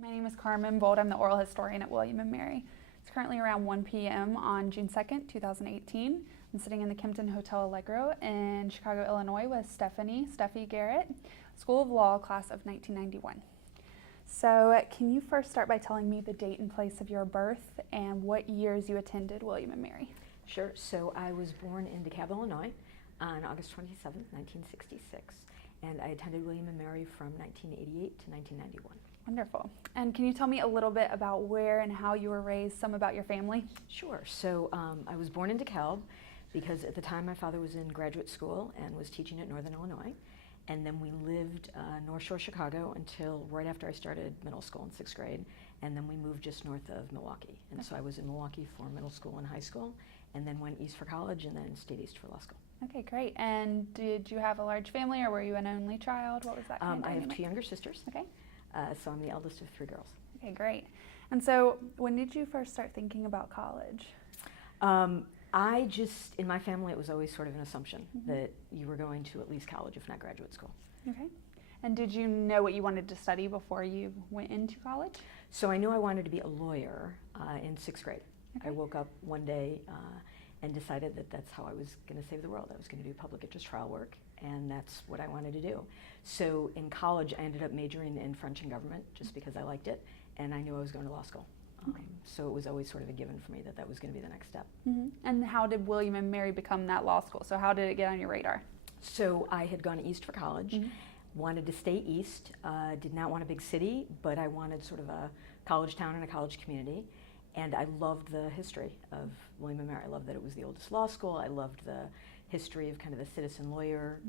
My name is Carmen Bold. I'm the oral historian at William & Mary. It's currently around 1 p.m. on June 2nd, 2018. I'm sitting in the Kimpton Hotel Allegro in Chicago, Illinois with Steffanie Garrett, School of Law, class of 1991. So can you first start by telling me the date and place of your birth and what years you attended William & Mary? Sure. So I was born in DeKalb, Illinois on August 27, 1966, and I attended William & Mary from 1988 to 1991. Wonderful. And can you tell me a little bit about where and how you were raised, some about your family? Sure. So I was born in DeKalb because at the time my father was in graduate school and was teaching at Northern Illinois. And then we lived North Shore, Chicago until right after I started middle school in 6th grade. And then we moved just north of Milwaukee. And so I was in Milwaukee for middle school and high school, and then went east for college, and then stayed east for law school. Okay, great. And did you have a large family, or were you an only child? What was that kind of I have dynamic? 2 younger sisters. Okay. So I'm the eldest of 3 girls. Okay, great. And so when did you first start thinking about college? I just, in my family, it was always sort of an assumption that you were going to at least college, if not graduate school. Okay. And did you know what you wanted to study before you went into college? So I knew I wanted to be a lawyer in 6th grade. Okay. I woke up one day and decided that that's how I was going to save the world. I was going to do public interest trial work, and that's what I wanted to do. So in college, I ended up majoring in French and government just because I liked it, and I knew I was going to law school. Okay. So it was always sort of a given for me that that was going to be the next step. And how did William & Mary become that law school? So how did it get on your radar? So I had gone east for college, wanted to stay east, did not want a big city, but I wanted sort of a college town and a college community. And I loved the history of William & Mary. I loved that it was the oldest law school. I loved the history of kind of the citizen lawyer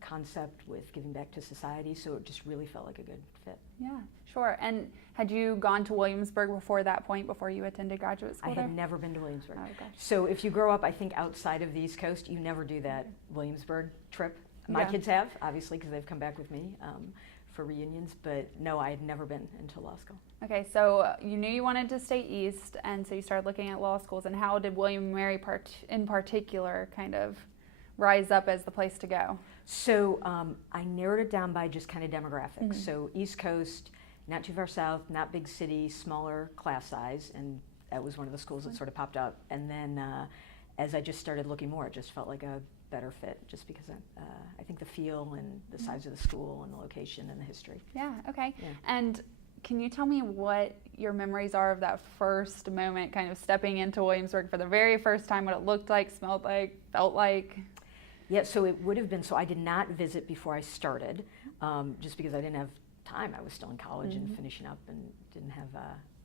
concept with giving back to society. So it just really felt like a good fit. Yeah, sure. And had you gone to Williamsburg before that point, before you attended graduate school I there? had never been to Williamsburg. Oh, gosh. So if you grow up, I think, outside of the East Coast, you never do that Williamsburg trip. My kids have, obviously, because they've come back with me for reunions, but no, I had never been into law school. Okay, so you knew you wanted to stay east, and so you started looking at law schools. And how did William & Mary in particular kind of rise up as the place to go? So I narrowed it down by just kind of demographics. So East Coast, not too far south, not big city, smaller class size, and that was one of the schools that sort of popped up. And then as I just started looking more, it just felt like a better fit, just because I think the feel and the size of the school and the location and the history. Yeah, okay. Yeah. And can you tell me what your memories are of that first moment, kind of stepping into Williamsburg for the very first time, what it looked like, smelled like, felt like? Yeah, so it would have been, so I did not visit before I started, just because I didn't have time. I was still in college and finishing up and didn't have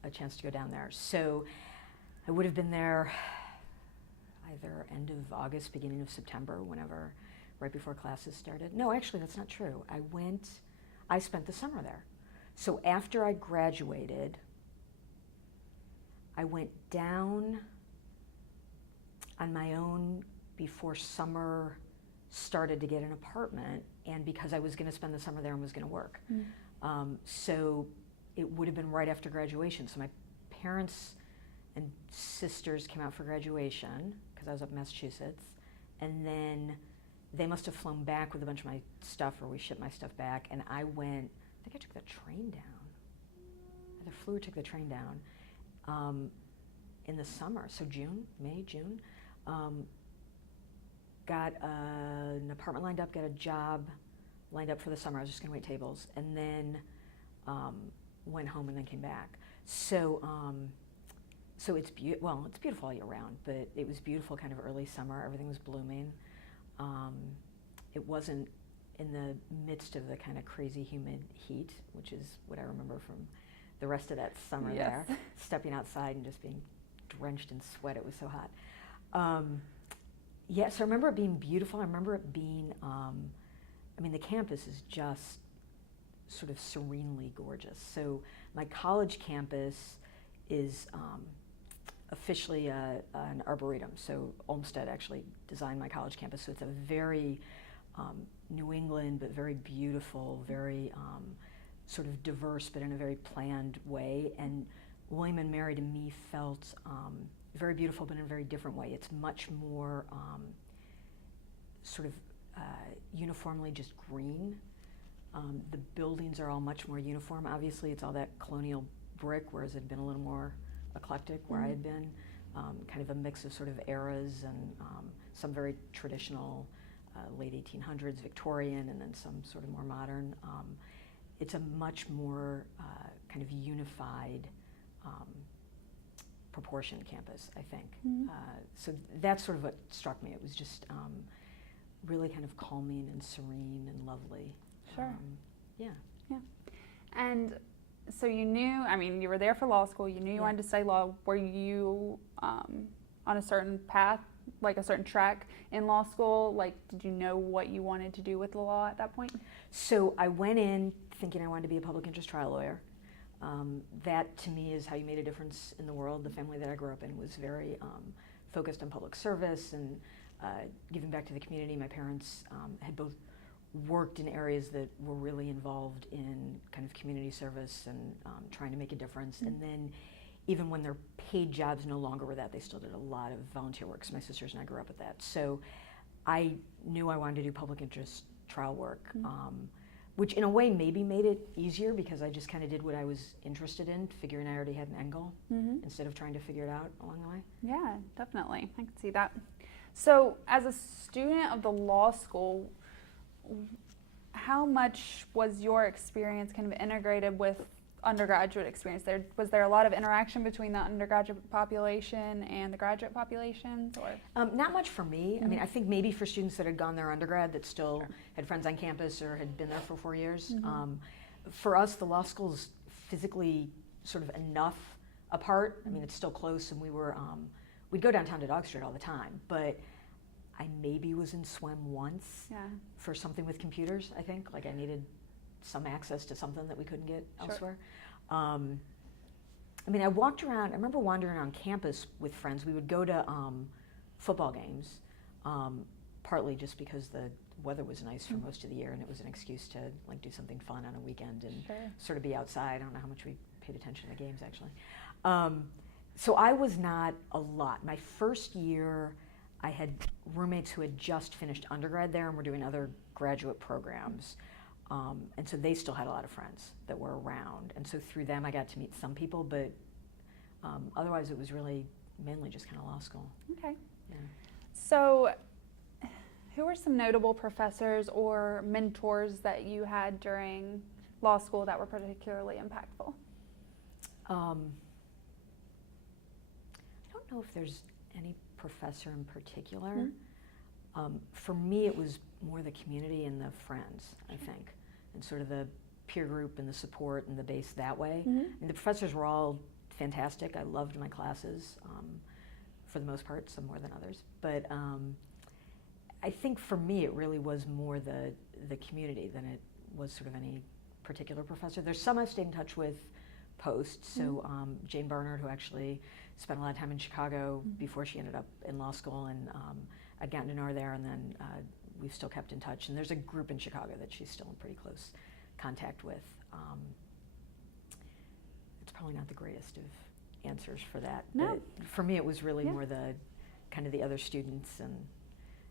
a chance to go down there. So I would have been there either end of August, beginning of September, whenever, right before classes started. No, actually, that's not true. I spent the summer there. So after I graduated, I went down on my own before summer started to get an apartment, and because I was going to spend the summer there and was going to work. So it would have been right after graduation. So my parents and sisters came out for graduation, because I was up in Massachusetts, and then they must have flown back with a bunch of my stuff, or we shipped my stuff back, and I went, I think I took the train down. Either flew or took the train down in the summer, so May, June. Got an apartment lined up, got a job lined up for the summer. I was just going to wait tables, and then went home and then came back. So it's it's beautiful all year round, but it was beautiful kind of early summer. Everything was blooming. It wasn't in the midst of the kind of crazy humid heat, which is what I remember from the rest of that summer there. Stepping outside and just being drenched in sweat. It was so hot. Yeah, so I remember it being beautiful. I remember it being, I mean, the campus is just sort of serenely gorgeous. So my college campus is officially an arboretum. So Olmsted actually designed my college campus. So it's a very New England, but very beautiful, very sort of diverse, but in a very planned way. And William & Mary to me felt very beautiful, but in a very different way. It's much more sort of uniformly just green. The buildings are all much more uniform. Obviously, it's all that colonial brick, whereas it had been a little more eclectic where I had been. Kind of a mix of sort of eras and some very traditional late 1800s Victorian and then some sort of more modern. It's a much more kind of unified proportioned campus, I think. So that's sort of what struck me. It was just really kind of calming and serene and lovely. Sure. Yeah. And so you knew, I mean, you were there for law school, you knew you wanted to study law. Were you on a certain path, like a certain track in law school? Like, did you know what you wanted to do with the law at that point? So I went in thinking I wanted to be a public interest trial lawyer. That to me is how you made a difference in the world. The family that I grew up in was very focused on public service and giving back to the community. My parents had both worked in areas that were really involved in kind of community service and trying to make a difference. And then even when their paid jobs no longer were that, they still did a lot of volunteer work. So my sisters and I grew up with that. So I knew I wanted to do public interest trial work, which in a way maybe made it easier because I just kind of did what I was interested in, figuring I already had an end goal instead of trying to figure it out along the way. Yeah, definitely. I can see that. So as a student of the law school, how much was your experience kind of integrated with undergraduate experience? Was there a lot of interaction between the undergraduate population and the graduate populations? Or? Not much for me. I mean, I think maybe for students that had gone there undergrad that still had friends on campus or had been there for 4 years. For us, the law school's physically sort of enough apart. I mean, it's still close, and we'd go downtown to Dog Street all the time, but I maybe was in SWEM once for something with computers, I think. Like I needed some access to something that we couldn't get elsewhere. I mean, I remember wandering around campus with friends. We would go to football games, partly just because the weather was nice for most of the year and it was an excuse to like do something fun on a weekend and sort of be outside. I don't know how much we paid attention to the games actually. So I was not a lot. My first year, I had roommates who had just finished undergrad there and were doing other graduate programs. And so they still had a lot of friends that were around. And so through them, I got to meet some people, but otherwise it was really mainly just kind of law school. Okay. Yeah. So who were some notable professors or mentors that you had during law school that were particularly impactful? I don't know if there's any professor in particular. For me, it was more the community and the friends, I think, and sort of the peer group and the support and the base that way. And the professors were all fantastic. I loved my classes for the most part, some more than others. But I think for me, it really was more the community than it was sort of any particular professor. There's some I've stayed in touch with post. So Jane Barnard, who actually spent a lot of time in Chicago before she ended up in law school, and I'd gotten to know her there, and then we've still kept in touch. And there's a group in Chicago that she's still in pretty close contact with. It's probably not the greatest of answers for that. No. But for me, it was really more the kind of the other students and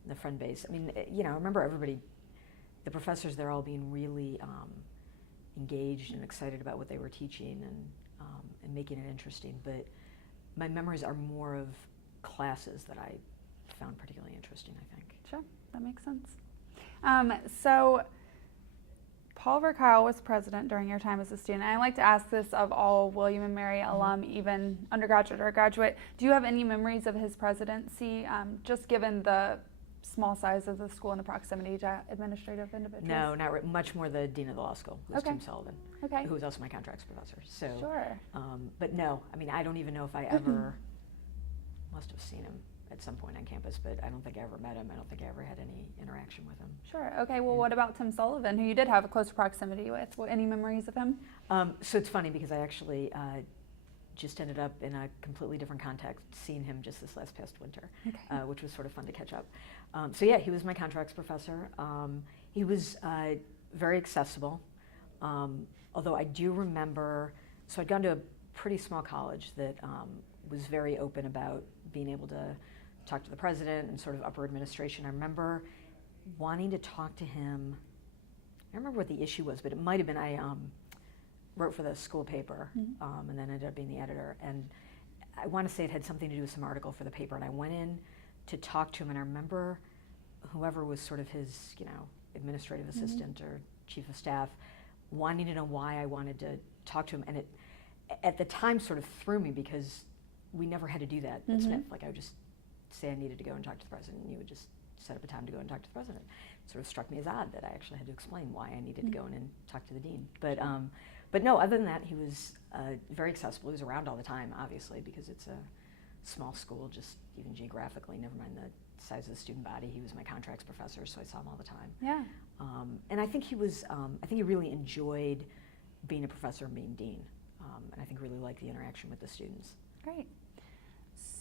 the friend base. I mean, you know, I remember the professors there all being really engaged and excited about what they were teaching and making it interesting. But my memories are more of classes that I found particularly interesting, I think. Sure, that makes sense. So Paul Verkyle was president during your time as a student. And I like to ask this of all William and Mary alum, even undergraduate or graduate. Do you have any memories of his presidency, just given the small size of the school and the proximity to administrative individuals? No, not much more the dean of the law school, who was Tim Sullivan, who was also my contracts professor. So, but no, I mean, I don't even know if I ever must have seen him at some point on campus, but I don't think I ever met him. I don't think I ever had any interaction with him. Sure. Okay. Well, what about Tim Sullivan, who you did have a close proximity with? Any memories of him? So it's funny because I actually just ended up in a completely different context, seeing him just this past winter, which was sort of fun to catch up. So yeah, he was my contracts professor. He was very accessible, although I do remember, so I'd gone to a pretty small college that was very open about being able to talk to the president and sort of upper administration. I remember wanting to talk to him I don't remember what the issue was, but it might have been I wrote for the school paper, and then ended up being the editor. And I want to say it had something to do with some article for the paper. And I went in to talk to him, and I remember whoever was sort of his, administrative assistant or chief of staff, wanting to know why I wanted to talk to him. And it, at the time, sort of threw me because we never had to do that at Smith. Like, I would just say I needed to go and talk to the president, and you would just set up a time to go and talk to the president. It sort of struck me as odd that I actually had to explain why I needed to go in and talk to the dean. But no, other than that, he was very accessible. He was around all the time, obviously, because it's a small school, just even geographically, never mind the size of the student body. He was my contracts professor, so I saw him all the time. Yeah. And I think he was, I think he really enjoyed being a professor and being dean. And I think really liked the interaction with the students. Great.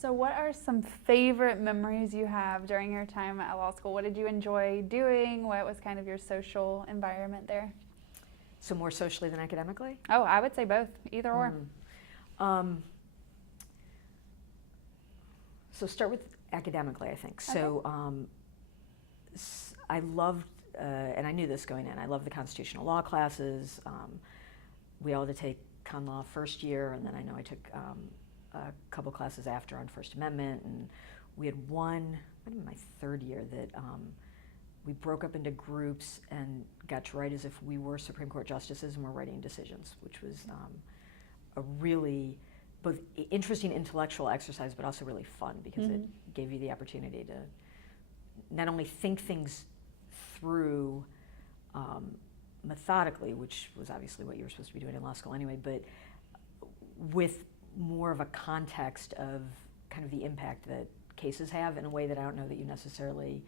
So what are some favorite memories you have during your time at law school? What did you enjoy doing? What was kind of your social environment there? So more socially than academically? Oh, I would say both, either or. So start with academically, I think. Okay. So I loved, and I knew this going in, I loved the constitutional law classes. We all had to take con law first year, and then I know I took a couple classes after on First Amendment, and we had one, I think my third year, that we broke up into groups and got to write as if we were Supreme Court justices and were writing decisions, which was a really both interesting intellectual exercise, but also really fun because it gave you the opportunity to not only think things through methodically, which was obviously what you were supposed to be doing in law school anyway, but with more of a context of kind of the impact that cases have in a way that I don't know that you necessarily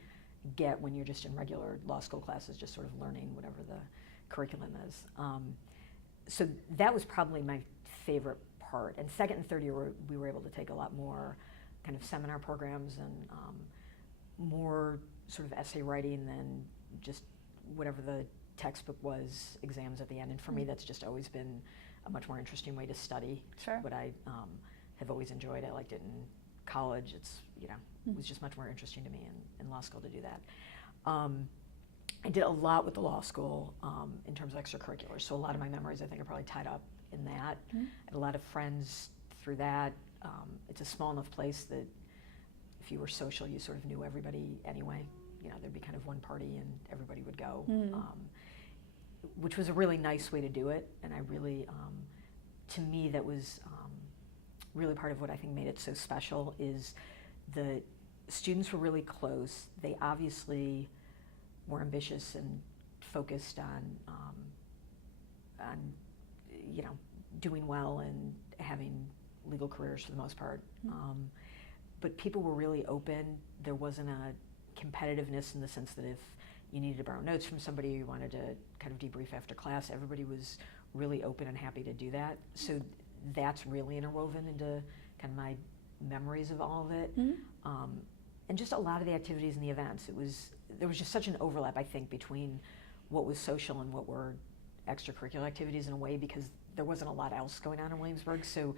get when you're just in regular law school classes, just sort of learning whatever the curriculum is. So that was probably my favorite part. And second and third year, we were able to take a lot more kind of seminar programs and more sort of essay writing than just whatever the textbook was, exams at the end. And for me, that's just always been a much more interesting way to study. Sure. What I have always enjoyed. I liked it in college. It's, it was just much more interesting to me in law school to do that. I did a lot with the law school in terms of extracurriculars. So a lot of my memories, I think, are probably tied up in that. I had a lot of friends through that. It's a small enough place that if you were social, you sort of knew everybody anyway. There'd be kind of one party and everybody would go, which was a really nice way to do it. And I really, to me, that was really part of what I think made it so special is the students were really close. They obviously were ambitious and focused on doing well and having legal careers for the most part. But people were really open. There wasn't a competitiveness in the sense that if you needed to borrow notes from somebody, you wanted to kind of debrief after class, everybody was really open and happy to do that. So that's really interwoven into kind of my memories of all of it. And just a lot of the activities and the events. There was just such an overlap, I think, between what was social and what were extracurricular activities in a way, because there wasn't a lot else going on in Williamsburg. So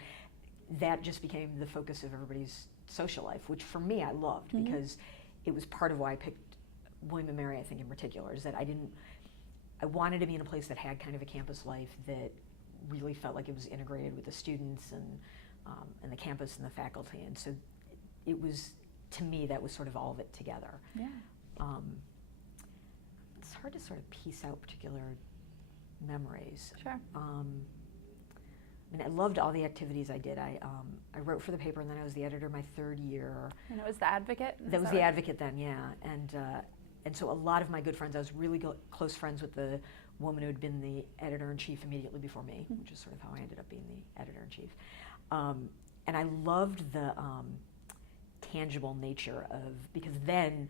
that just became the focus of everybody's social life, which for me I loved because it was part of why I picked William & Mary, I think, in particular, is that I wanted to be in a place that had kind of a campus life that really felt like it was integrated with the students and the campus and the faculty. And so it was, to me, that was sort of all of it together. Yeah. It's hard to sort of piece out particular memories. Sure. I loved all the activities I did. I wrote for the paper, and then I was the editor my third year. And it was the Advocate? That was the Advocate then, yeah. And so a lot of my good friends, I was really close friends with the woman who had been the editor-in-chief immediately before me, which is sort of how I ended up being the editor-in-chief. And I loved the tangible nature because then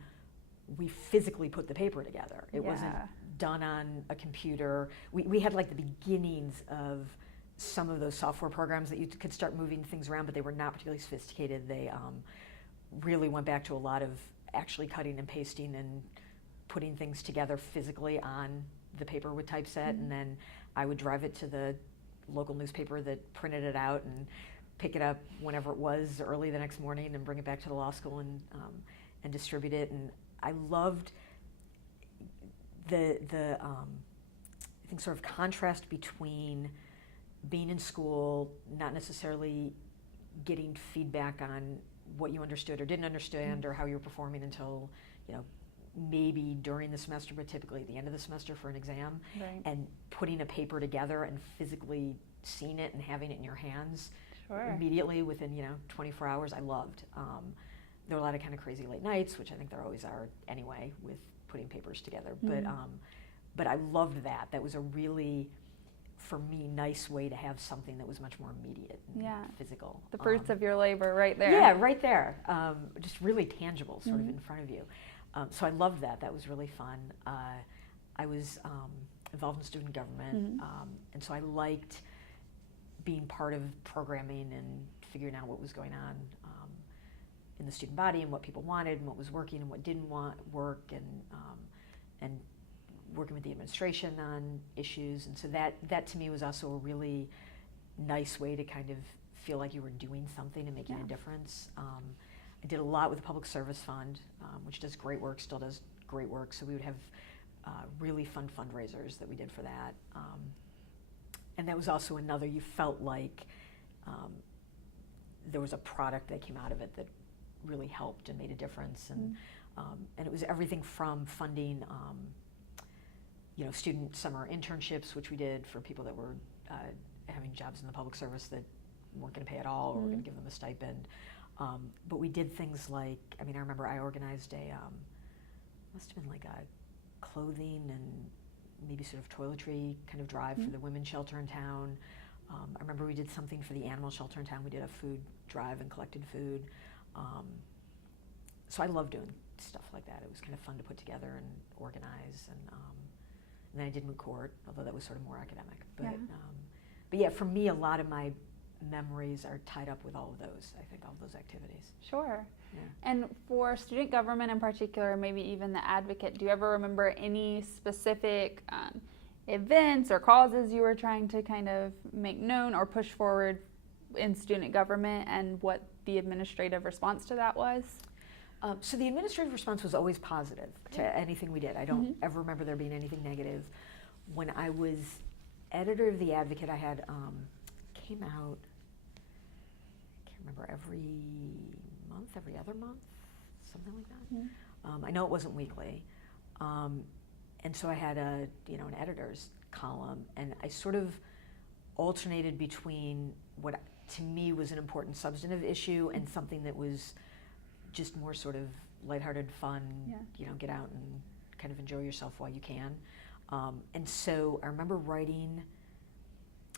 we physically put the paper together. It wasn't done on a computer. We had like the beginnings of some of those software programs that you could start moving things around, but they were not particularly sophisticated. They really went back to a lot of actually cutting and pasting and putting things together physically on the paper with typeset, and then I would drive it to the local newspaper that printed it out and pick it up whenever it was early the next morning and bring it back to the law school and distribute it. And I loved the think, sort of contrast between being in school, not necessarily getting feedback on what you understood or didn't understand or how you were performing until, maybe during the semester, but typically at the end of the semester for an exam, Right. and putting a paper together and physically seeing it and having it in your hands Sure. immediately within 24 hours. I loved. There were a lot of kind of crazy late nights, which I think there always are anyway with putting papers together. But I loved that. That was a really, for me, nice way to have something that was much more immediate and physical. The fruits of your labor right there. Yeah, right there. Just really tangible, sort of in front of you. So I loved that. That was really fun. I was involved in student government, and so I liked being part of programming and figuring out what was going on in the student body and what people wanted and what was working and what didn't work, and working with the administration on issues. And so that to me was also a really nice way to kind of feel like you were doing something and making a difference. I did a lot with the Public Service Fund, which does great work, still does great work. So we would have really fun fundraisers that we did for that. And that was also another, you felt like there was a product that came out of it that really helped and made a difference. And it was everything from funding student summer internships, which we did for people that were having jobs in the public service that weren't going to pay at all, or were going to give them a stipend. But we did things like, I remember I organized must have been like a clothing and maybe sort of toiletry kind of drive for the women's shelter in town. I remember we did something for the animal shelter in town. We did a food drive and collected food. So I love doing stuff like that. It was kind of fun to put together and organize. And then I did moot court, although that was sort of more academic. But yeah, for me, a lot of my memories are tied up with all of those, I think, all of those activities. Sure. Yeah. And for student government in particular, maybe even the advocate, do you ever remember any specific events or causes you were trying to kind of make known or push forward in student government, and what the administrative response to that was? So the administrative response was always positive to anything we did. I don't ever remember there being anything negative. When I was editor of the Advocate, I had came out, I can't remember, every month, every other month, something like that. I know it wasn't weekly. And so I had an editor's column, and I sort of alternated between what to me was an important substantive issue and something that was just more sort of lighthearted fun, get out and kind of enjoy yourself while you can. And so I remember writing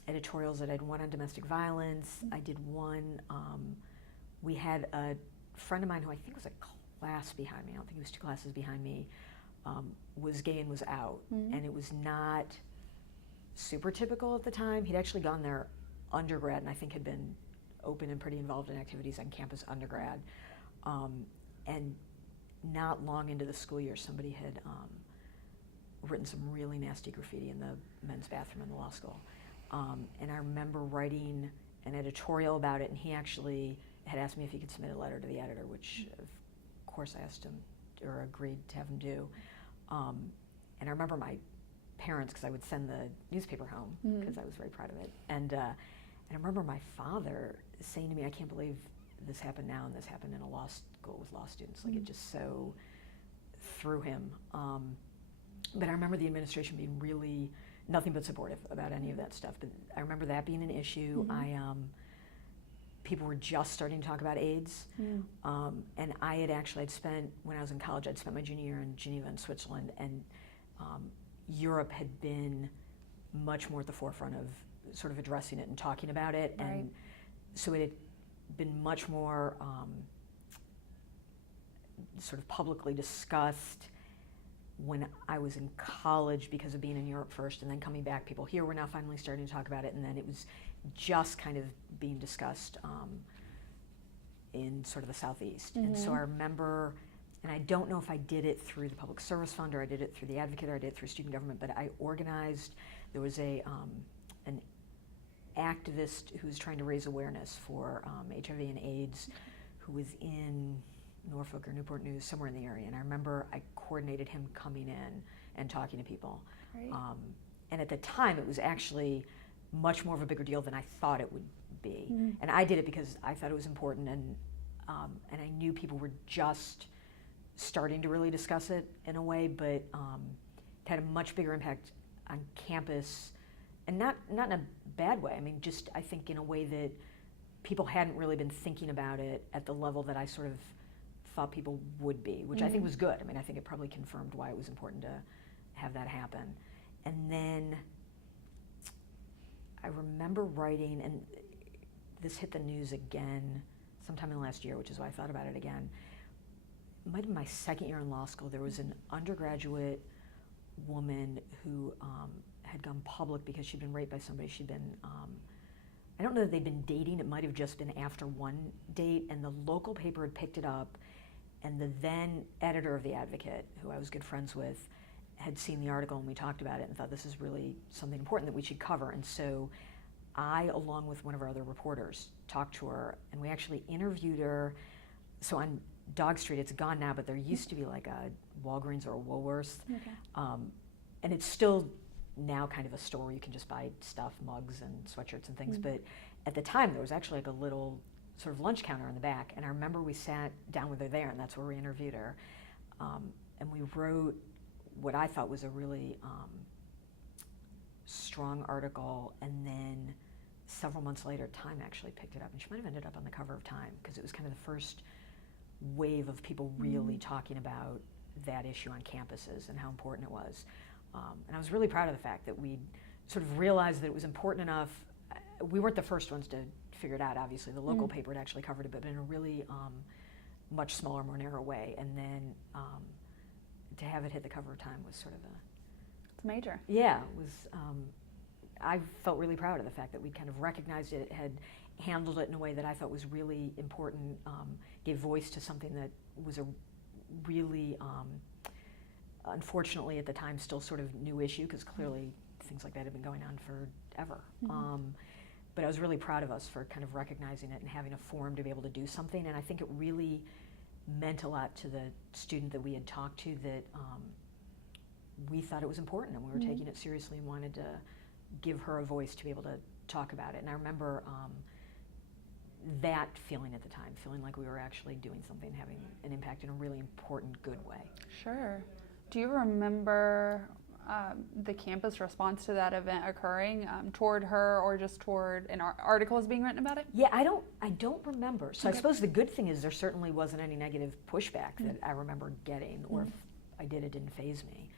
editorials that I'd one on domestic violence. I did one, we had a friend of mine who I think was a class behind me, I don't think he was 2 classes behind me, was gay and was out. And it was not super typical at the time. He'd actually gone there undergrad, and I think had been open and pretty involved in activities on campus undergrad. And not long into the school year, somebody had written some really nasty graffiti in the men's bathroom in the law school. And I remember writing an editorial about it, and he actually had asked me if he could submit a letter to the editor, which of course I asked him, or agreed to have him do. And I remember my parents, because I would send the newspaper home, because I was very proud of it. And I remember my father saying to me, I can't believe this happened now, and this happened in a law school with law students. Like, it just so threw him. But I remember the administration being really nothing but supportive about any of that stuff. But I remember that being an issue. People were just starting to talk about AIDS. And I'd spent, when I was in college, I'd spent my junior year in Geneva in Switzerland, and Europe had been much more at the forefront of sort of addressing it and talking about it. Right. And so it had been much more sort of publicly discussed when I was in college, because of being in Europe first and then coming back. People here were now finally starting to talk about it, and then it was just kind of being discussed in sort of the Southeast. And so I remember, and I don't know if I did it through the Public Service Fund, or I did it through the Advocate, or I did it through student government, but I organized, there was an activist who was trying to raise awareness for HIV and AIDS, who was in Norfolk or Newport News, somewhere in the area. And I remember I coordinated him coming in and talking to people. Right. And at the time, it was actually much more of a bigger deal than I thought it would be. And I did it because I thought it was important, and I knew people were just starting to really discuss it in a way, but it had a much bigger impact on campus, and not in a bad way. I mean, just I think in a way that people hadn't really been thinking about it at the level that I sort of thought people would be, which I think was good. I mean, I think it probably confirmed why it was important to have that happen. And then I remember writing, and this hit the news again sometime in the last year, which is why I thought about it again. It might have been my second year in law school. There was an undergraduate woman who had gone public because she'd been raped by somebody. She'd been, I don't know that they'd been dating. It might have just been after one date, and the local paper had picked it up, and the then editor of The Advocate, who I was good friends with, had seen the article, and we talked about it and thought this is really something important that we should cover. And so I, along with one of our other reporters, talked to her, and we actually interviewed her. So on Dog Street, it's gone now, but there used to be like a Walgreens or a Woolworths. And it's still now kind of a store where you can just buy stuff, mugs and sweatshirts and things. But at the time, there was actually like a little sort of lunch counter in the back. And I remember we sat down with her there, and that's where we interviewed her. And we wrote what I thought was a really strong article, and then several months later, Time actually picked it up, and she might have ended up on the cover of Time, because it was kind of the first wave of people really talking about that issue on campuses and how important it was. And I was really proud of the fact that we sort of realized that it was important enough. We weren't the first ones to figure it out, obviously. The local paper had actually covered it, but in a really much smaller, more narrow way. And then to have it hit the cover of Time was sort of a... It's major. Yeah, it was... I felt really proud of the fact that we kind of recognized it, had handled it in a way that I thought was really important, gave voice to something that was a really, unfortunately at the time, still sort of new issue, because clearly things like that had been going on forever. But I was really proud of us for kind of recognizing it and having a forum to be able to do something, and I think it really meant a lot to the student that we had talked to, that we thought it was important, and we were taking it seriously and wanted to give her a voice to be able to talk about it. And I remember that feeling at the time, feeling like we were actually doing something, having an impact in a really important, good way. Sure. Do you remember the campus response to that event occurring toward her, or just toward articles being written about it? Yeah, I don't remember. So I suppose the good thing is there certainly wasn't any negative pushback that I remember getting, or if I did, it didn't faze me.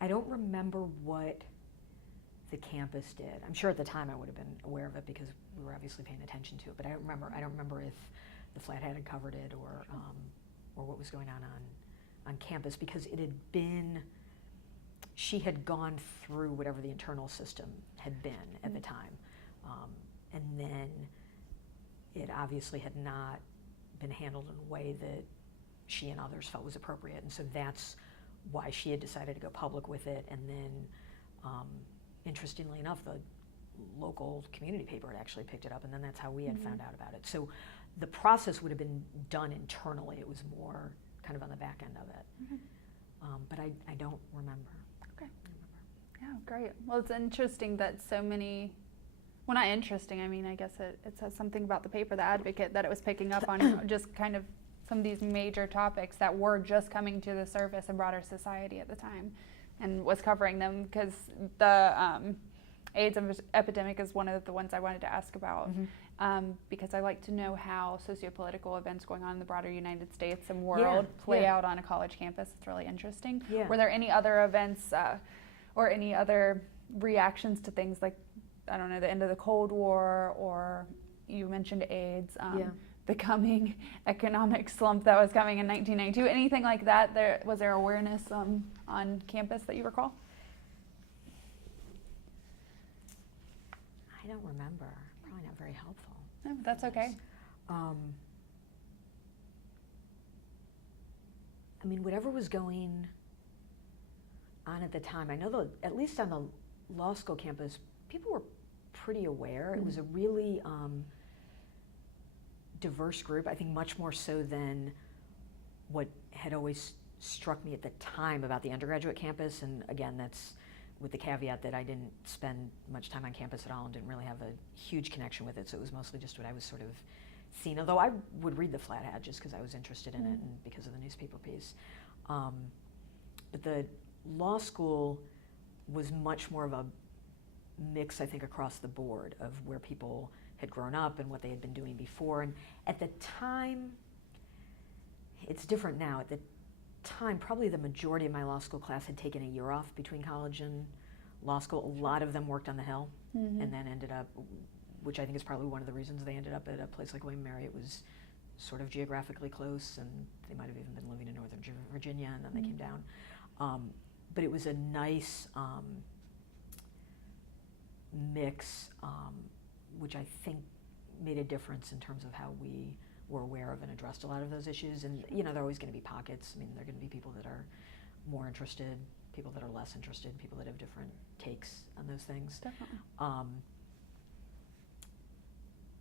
I don't remember what the campus did. I'm sure at the time I would have been aware of it because we were obviously paying attention to it, but I don't remember if the Flathead had covered it, or what was going on campus, because it had been, she had gone through whatever the internal system had been at the time. And then it obviously had not been handled in a way that she and others felt was appropriate. And so that's why she had decided to go public with it. And then, interestingly enough, the local community paper had actually picked it up, and then that's how we had found out about it. So the process would have been done internally. It was more kind of on the back end of it. But I don't remember. Okay. Yeah, great. Well, it's interesting that so many, well, not interesting, I mean, I guess it says something about the paper, The Advocate, that it was picking up on just kind of some of these major topics that were just coming to the surface in broader society at the time, and was covering them, because the AIDS epidemic is one of the ones I wanted to ask about, because I like to know how socio-political events going on in the broader United States and world play out on a college campus. It's really interesting. Were there any other events or any other reactions to things like, I don't know, the end of the Cold War, or you mentioned AIDS, the coming economic slump that was coming in 1992, anything like that? Was there awareness on campus that you recall? I don't remember. Probably not very helpful. No, that's okay. I mean, whatever was going on at the time, I know that at least on the law school campus, people were pretty aware. It was a really diverse group, I think much more so than what had always struck me at the time about the undergraduate campus, and again, that's with the caveat that I didn't spend much time on campus at all and didn't really have a huge connection with it, so it was mostly just what I was sort of seeing, although I would read the Flat Hat just because I was interested in it and because of the newspaper piece. But the law school was much more of a mix, I think, across the board of where people had grown up and what they had been doing before. And at the time, it's different now. At the time, probably the majority of my law school class had taken a year off between college and law school. A lot of them worked on the Hill and then ended up, which I think is probably one of the reasons they ended up at a place like William & Mary. It was sort of geographically close, and they might have even been living in Northern Virginia, and then they came down. But it was a nice mix, which I think made a difference in terms of how we were aware of and addressed a lot of those issues. And you know, there are always going to be pockets. I mean, there are going to be people that are more interested, people that are less interested, people that have different takes on those things. Definitely.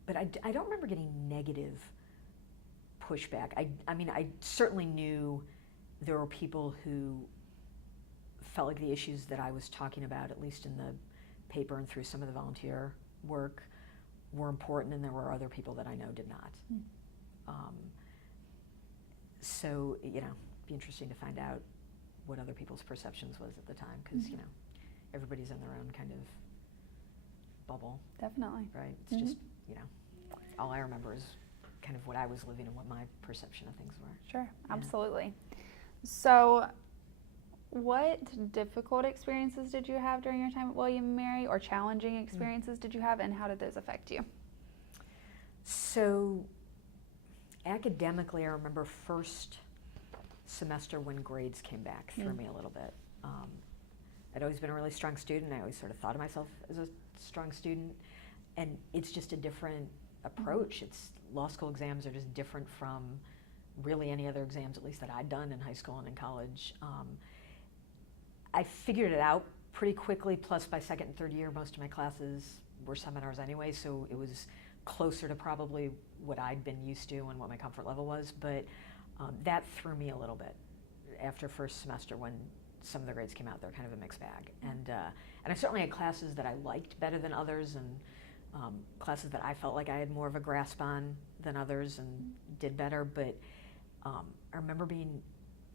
But I don't remember getting negative pushback. I mean, I certainly knew there were people who felt like the issues that I was talking about, at least in the paper and through some of the volunteer work, were important, and there were other people that I know did not. So, you know, it'd be interesting to find out what other people's perceptions was at the time, because, you know, everybody's in their own kind of bubble. Definitely. Right? It's just, you know, all I remember is kind of what I was living and what my perception of things were. Sure, Yeah. absolutely. So, what difficult experiences did you have during your time at William & Mary, or challenging experiences did you have, and how did those affect you? So, academically, I remember first semester when grades came back threw me a little bit. I'd always been a really strong student. I always sort of thought of myself as a strong student, and it's just a different approach. It's law school exams are just different from really any other exams, at least that I'd done in high school and in college. I figured it out pretty quickly, plus by second and third year, most of my classes were seminars anyway, so it was closer to probably what I'd been used to and what my comfort level was, but that threw me a little bit after first semester when some of the grades came out. They're kind of a mixed bag. And I certainly had classes that I liked better than others, and classes that I felt like I had more of a grasp on than others and did better, but I remember being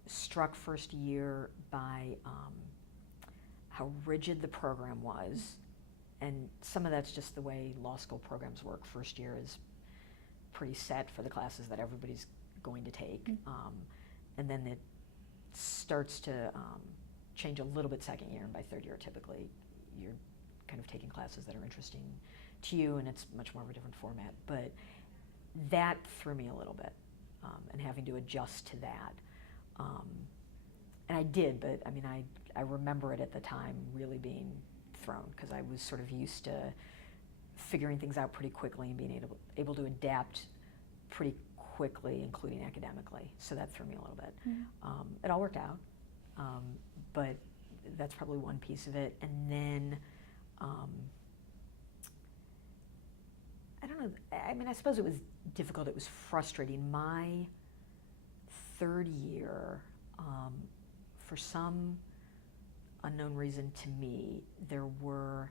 struck first year by how rigid the program was, and some of that's just the way law school programs work. First year is pretty set for the classes that everybody's going to take, and then it starts to change a little bit second year, and by third year typically you're kind of taking classes that are interesting to you, and it's much more of a different format. But that threw me a little bit, and having to adjust to that. And I did, but I mean, I remember it at the time really being thrown, because I was sort of used to figuring things out pretty quickly and being able to adapt pretty quickly, including academically. So that threw me a little bit. It all worked out, but that's probably one piece of it. And then, I don't know, I mean, I suppose it was difficult, it was frustrating. My third year, for some unknown reason to me, there were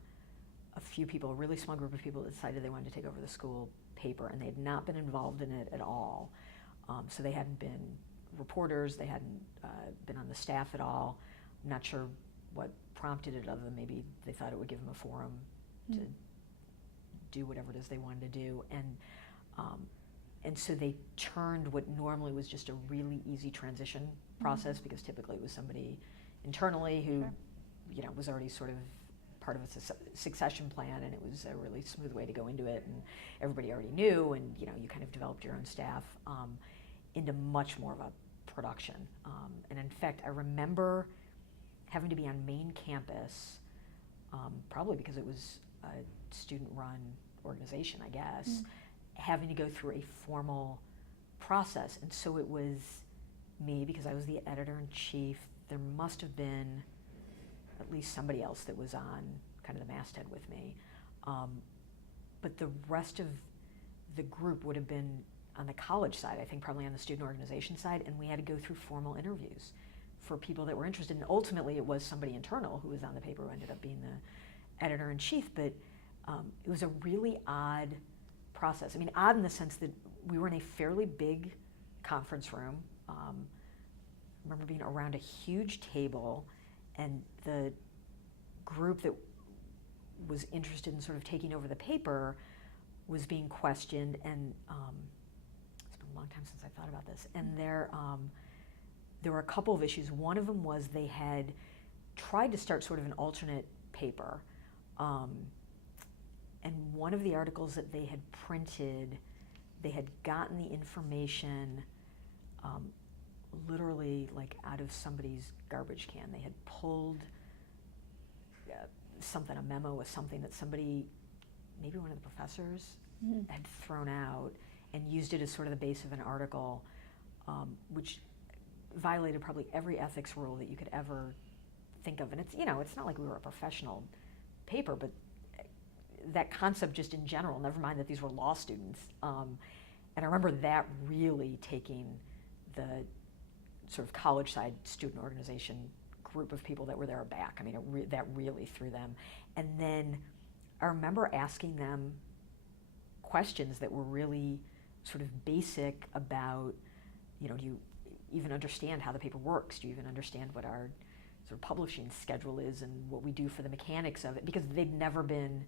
a few people, a really small group of people that decided they wanted to take over the school paper, and they had not been involved in it at all. So they hadn't been reporters, they hadn't been on the staff at all. I'm not sure what prompted it, other than maybe they thought it would give them a forum to do whatever it is they wanted to do. And so they turned what normally was just a really easy transition process, because typically it was somebody internally who, you know, was already sort of part of a succession plan, and it was a really smooth way to go into it, and everybody already knew, and you know, you kind of developed your own staff into much more of a production. And in fact, I remember having to be on main campus, probably because it was a student-run organization, I guess, having to go through a formal process. And so it was me, because I was the editor-in-chief. There must have been at least somebody else that was on kind of the masthead with me. But the rest of the group would have been on the college side, I think probably on the student organization side, and we had to go through formal interviews for people that were interested. And ultimately, it was somebody internal who was on the paper who ended up being the editor-in-chief. But it was a really odd process. I mean, odd in the sense that we were in a fairly big conference room. I remember being around a huge table, and the group that was interested in sort of taking over the paper was being questioned, and it's been a long time since I thought about this, and there were a couple of issues. One of them was they had tried to start sort of an alternate paper, and one of the articles that they had printed, they had gotten the information literally like out of somebody's garbage can. They had pulled something, a memo with something that somebody, maybe one of the professors, had thrown out and used it as sort of the base of an article, which violated probably every ethics rule that you could ever think of. And it's, you know, it's not like we were a professional paper, but that concept just in general, never mind that these were law students. And I remember that really taking the sort of college side student organization group of people that were there aback. I mean, that really threw them. And then I remember asking them questions that were really sort of basic about, you know, do you even understand how the paper works? Do you even understand what our sort of publishing schedule is and what we do for the mechanics of it? Because they'd never been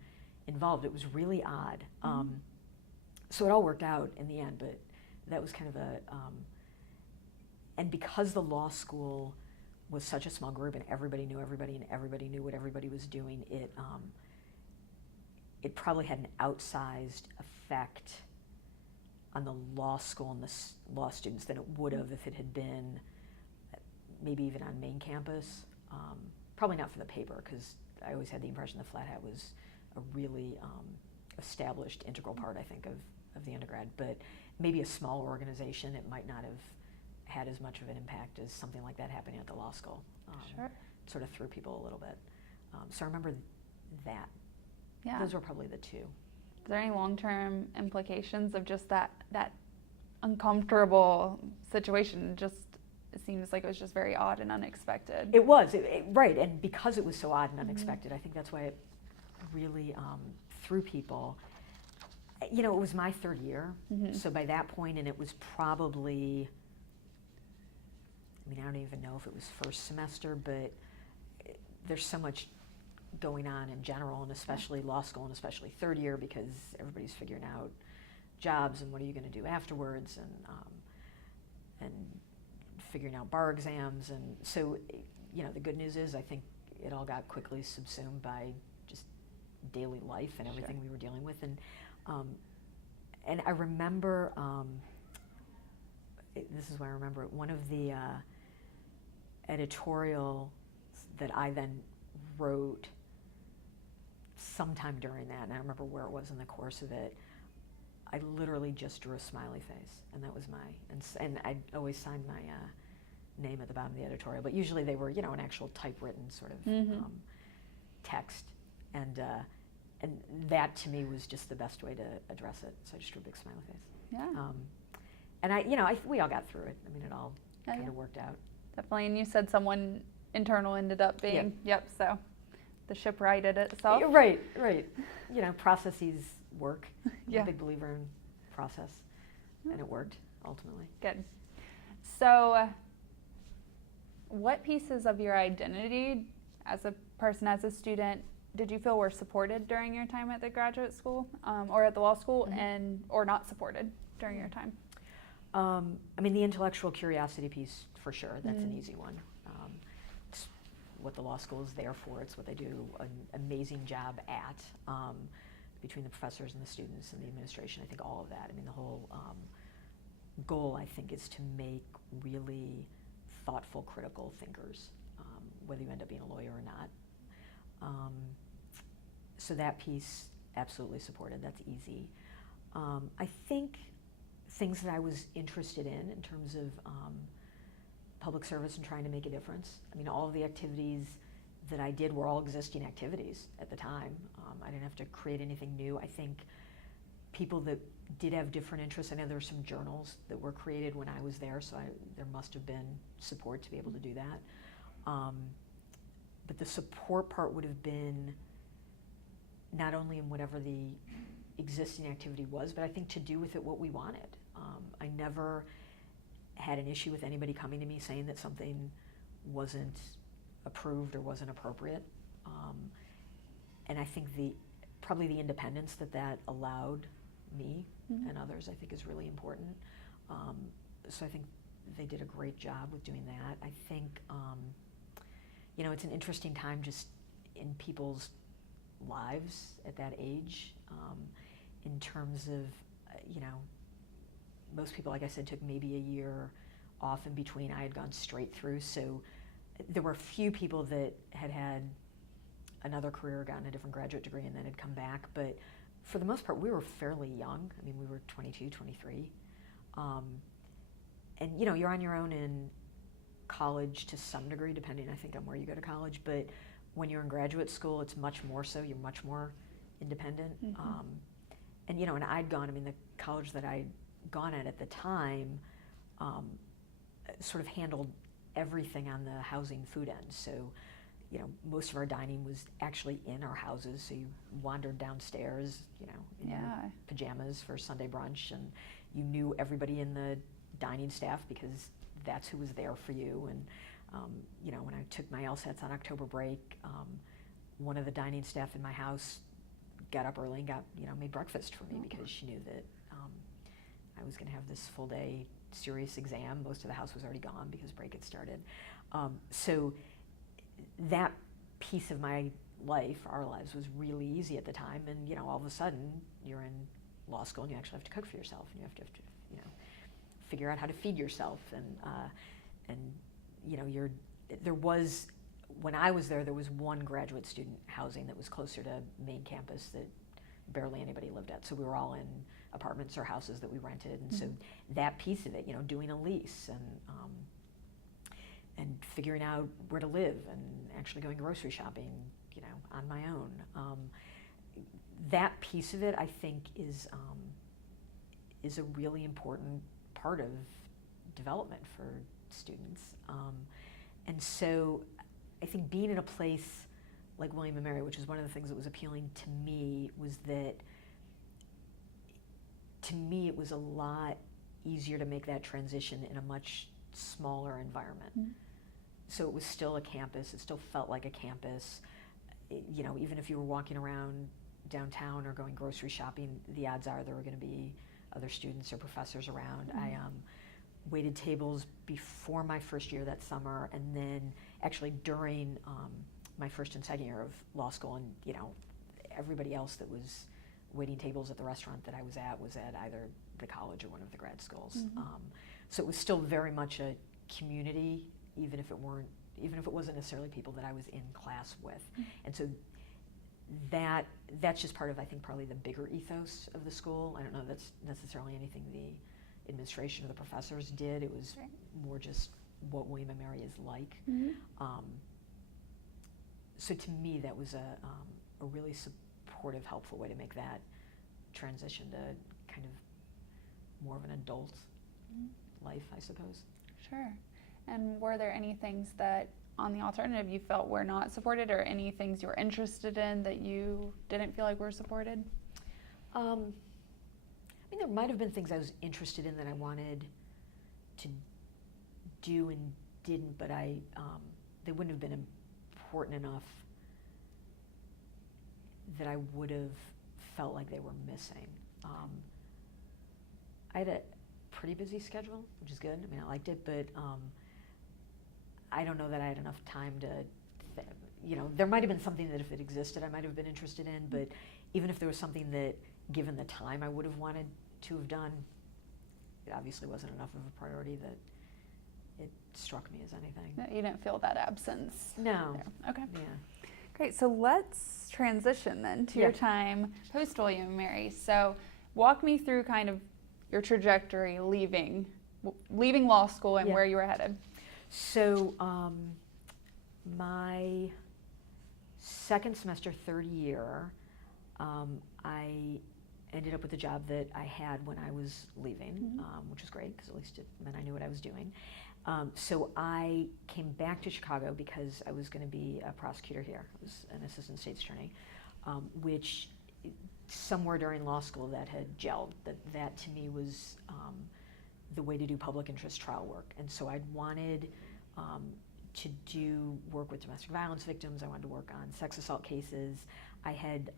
involved. It was really odd. So it all worked out in the end, but that was kind of a, and because the law school was such a small group and everybody knew everybody and everybody knew what everybody was doing, it probably had an outsized effect on the law school and the law students than it would have if it had been maybe even on main campus. Probably not for the paper, because I always had the impression the Flat Hat was a really established integral part, I think, of the undergrad. But maybe a small organization, it might not have had as much of an impact as something like that happening at the law school. Sure. Sort of threw people a little bit. So I remember that. Yeah. Those were probably the two. Is there any long-term implications of just that uncomfortable situation? It seems like it was just very odd and unexpected. It was, right, and because it was so odd and unexpected, I think that's why it really threw people. You know, it was my third year, so by that point, and it was probably, I mean, I don't even know if it was first semester, but there's so much going on in general, and especially law school, and especially third year, because everybody's figuring out jobs and what are you going to do afterwards, and figuring out bar exams. And so, you know, the good news is I think it all got quickly subsumed by just daily life and everything we were dealing with. And I remember, this is what I remember, one of the editorials that I then wrote sometime during that, and I remember where it was in the course of it, I literally just drew a smiley face, and that was and I always signed my name at the bottom of the editorial, but usually they were, you know, an actual typewritten sort of text, and that to me was just the best way to address it. So I just drew a big smiley face. Yeah. And we all got through it. I mean, it all kind of worked out. Definitely. And you said someone internal ended up being, so the ship righted itself. Right. You know, processes work. I'm a big believer in process, and it worked ultimately. Good. So what pieces of your identity as a person, as a student, did you feel were supported during your time at the graduate school or at the law school, or not supported during your time? I mean, the intellectual curiosity piece, for sure. That's an easy one. It's what the law school is there for. It's what they do an amazing job at, between the professors and the students and the administration. I think all of that. I mean, the whole goal, I think, is to make really thoughtful, critical thinkers, whether you end up being a lawyer or not. So that piece, absolutely supported. That's easy. I think things that I was interested in terms of public service and trying to make a difference. I mean, all of the activities that I did were all existing activities at the time. I didn't have to create anything new. I think people that did have different interests. I know there were some journals that were created when I was there, so there must have been support to be able to do that. But the support part would have been not only in whatever the existing activity was, but I think to do with it what we wanted. I never had an issue with anybody coming to me saying that something wasn't approved or wasn't appropriate. And I think probably the independence that allowed me and others, I think, is really important. So I think they did a great job with doing that. I think, it's an interesting time just in people's lives at that age, in terms of, most people, like I said, took maybe a year off in between. I had gone straight through, so there were a few people that had another career, gotten a different graduate degree, and then had come back. But for the most part, we were fairly young. I mean, we were 22, 23. And, you're on your own in college to some degree, depending, I think, on where you go to college. But when you're in graduate school, it's much more so. You're much more independent. And, and I'd gone, the college that I'd gone at the time sort of handled everything on the housing food end. So, most of our dining was actually in our houses. So you wandered downstairs, in your pajamas for Sunday brunch, and you knew everybody in the dining staff because that's who was there for you. And, when I took my LSATs on October break, one of the dining staff in my house got up early and made breakfast for me because she knew that I was going to have this full day serious exam. Most of the house was already gone because break had started. So that piece of my life, our lives, was really easy at the time. And, all of a sudden, you're in law school and you actually have to cook for yourself, and you have to figure out how to feed yourself. And there was, when I was there was one graduate student housing that was closer to main campus that barely anybody lived at. So we were all in apartments or houses that we rented. And so that piece of it, doing a lease and figuring out where to live and actually going grocery shopping, on my own. That piece of it, I think, is a really important part of development for students. And so I think being in a place like William & Mary, which is one of the things that was appealing to me, was that to me it was a lot easier to make that transition in a much smaller environment. So it was still a campus, it still felt like a campus. Even if you were walking around downtown or going grocery shopping, the odds are there were going to be other students or professors around. I waited tables before my first year that summer, and then actually during my first and second year of law school, and everybody else that was waiting tables at the restaurant that I was at either the college or one of the grad schools. So it was still very much a community, even if it wasn't necessarily people that I was in class with. And so that's just part of, I think, probably the bigger ethos of the school. I don't know if that's necessarily anything the administration or the professors did. It was more just what William & Mary is like. So to me, that was a really supportive, helpful way to make that transition to kind of more of an adult life, I suppose. Sure. And were there any things that on the alternative you felt were not supported, or any things you were interested in that you didn't feel like were supported? There might have been things I was interested in that I wanted to do and didn't, but they wouldn't have been important enough that I would have felt like they were missing. I had a pretty busy schedule, which is good. I liked it, but I don't know that I had enough time to, there might have been something that if it existed I might have been interested in, but even if there was something that, given the time, I would have wanted to have done, it obviously wasn't enough of a priority that it struck me as anything. No, you didn't feel that absence? No. There. Okay. Yeah. Great. So let's transition then to your time post William & Mary. So walk me through kind of your trajectory leaving law school and where you were headed. So my second semester, third year, I ended up with the job that I had when I was leaving, which was great because at least it meant I knew what I was doing. So I came back to Chicago because I was going to be a prosecutor here. I was an assistant state's attorney, which somewhere during law school that had gelled. That to me was the way to do public interest trial work. And so I'd wanted to do work with domestic violence victims. I wanted to work on sex assault cases. I had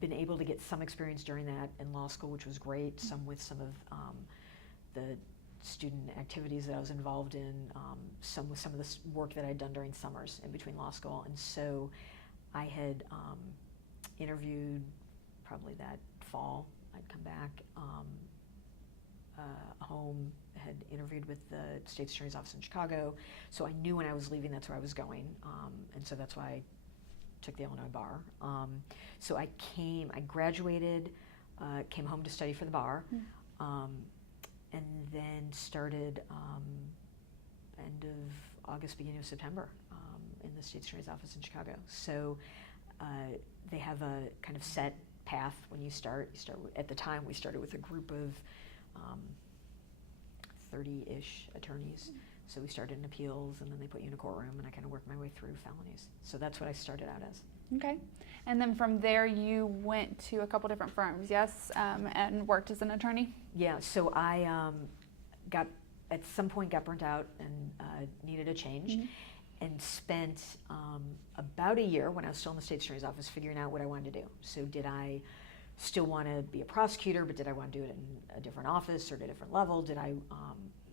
been able to get some experience during that in law school, which was great, some with some of the student activities that I was involved in, some with some of the work that I'd done during summers in between law school. And so I had interviewed probably that fall. I'd come back home, had interviewed with the State's Attorney's Office in Chicago, so I knew when I was leaving that's where I was going, and so that's why I took the Illinois bar. So I graduated, came home to study for the bar, and then started end of August, beginning of September in the State's Attorney's Office in Chicago. So they have a kind of set path when you start. At the time, we started with a group of 30-ish attorneys. So we started in appeals, and then they put you in a courtroom, and I kind of worked my way through felonies. So that's what I started out as. Okay. And then from there, you went to a couple different firms, yes, and worked as an attorney? Yeah, so I at some point got burnt out and needed a change, and spent about a year when I was still in the State's Attorney's Office figuring out what I wanted to do. So did I still want to be a prosecutor, but did I want to do it in a different office or at a different level? Did I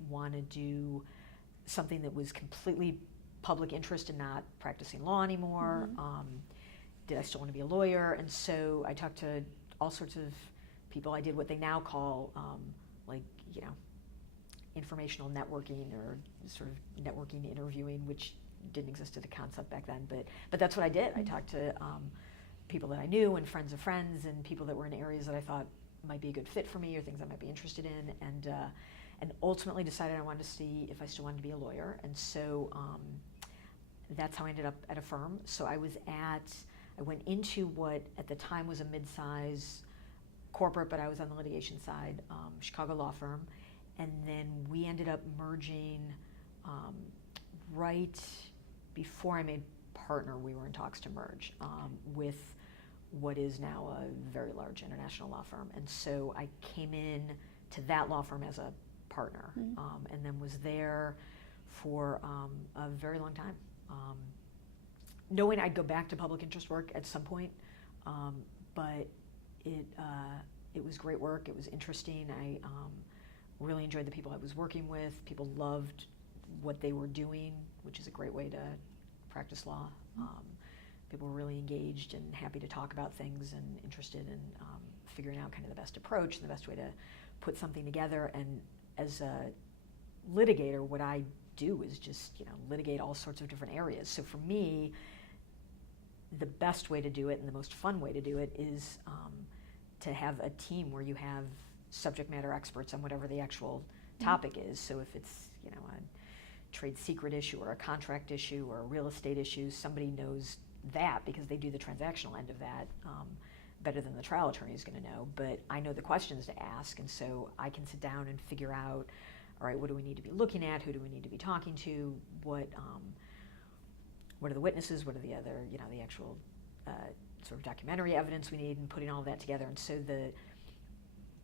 want to do something that was completely public interest and not practicing law anymore? Did I still want to be a lawyer? And so I talked to all sorts of people. I did what they now call informational networking, or sort of networking interviewing, which didn't exist as a concept back then. But that's what I did. I talked to people that I knew and friends of friends, and people that were in areas that I thought might be a good fit for me or things I might be interested in, and ultimately decided I wanted to see if I still wanted to be a lawyer. And so that's how I ended up at a firm. So I went into what at the time was a mid-size corporate, but I was on the litigation side, Chicago law firm. And then we ended up merging right before I made partner. We were in talks to merge with what is now a very large international law firm. And so I came in to that law firm as a partner, and then was there for a very long time. Knowing I'd go back to public interest work at some point, but it was great work. It was interesting. I really enjoyed the people I was working with. People loved what they were doing, which is a great way to practice law. People were really engaged and happy to talk about things and interested in figuring out kind of the best approach and the best way to put something together. And as a litigator, what I do is just litigate all sorts of different areas. So for me, the best way to do it and the most fun way to do it is to have a team where you have subject matter experts on whatever the actual topic is. So if it's a trade secret issue or a contract issue or a real estate issue, somebody knows that because they do the transactional end of that better than the trial attorney is going to know. But I know the questions to ask, and so I can sit down and figure out, all right, what do we need to be looking at? Who do we need to be talking to? What are the witnesses? What are the other, the actual sort of documentary evidence we need, and putting all that together. And so the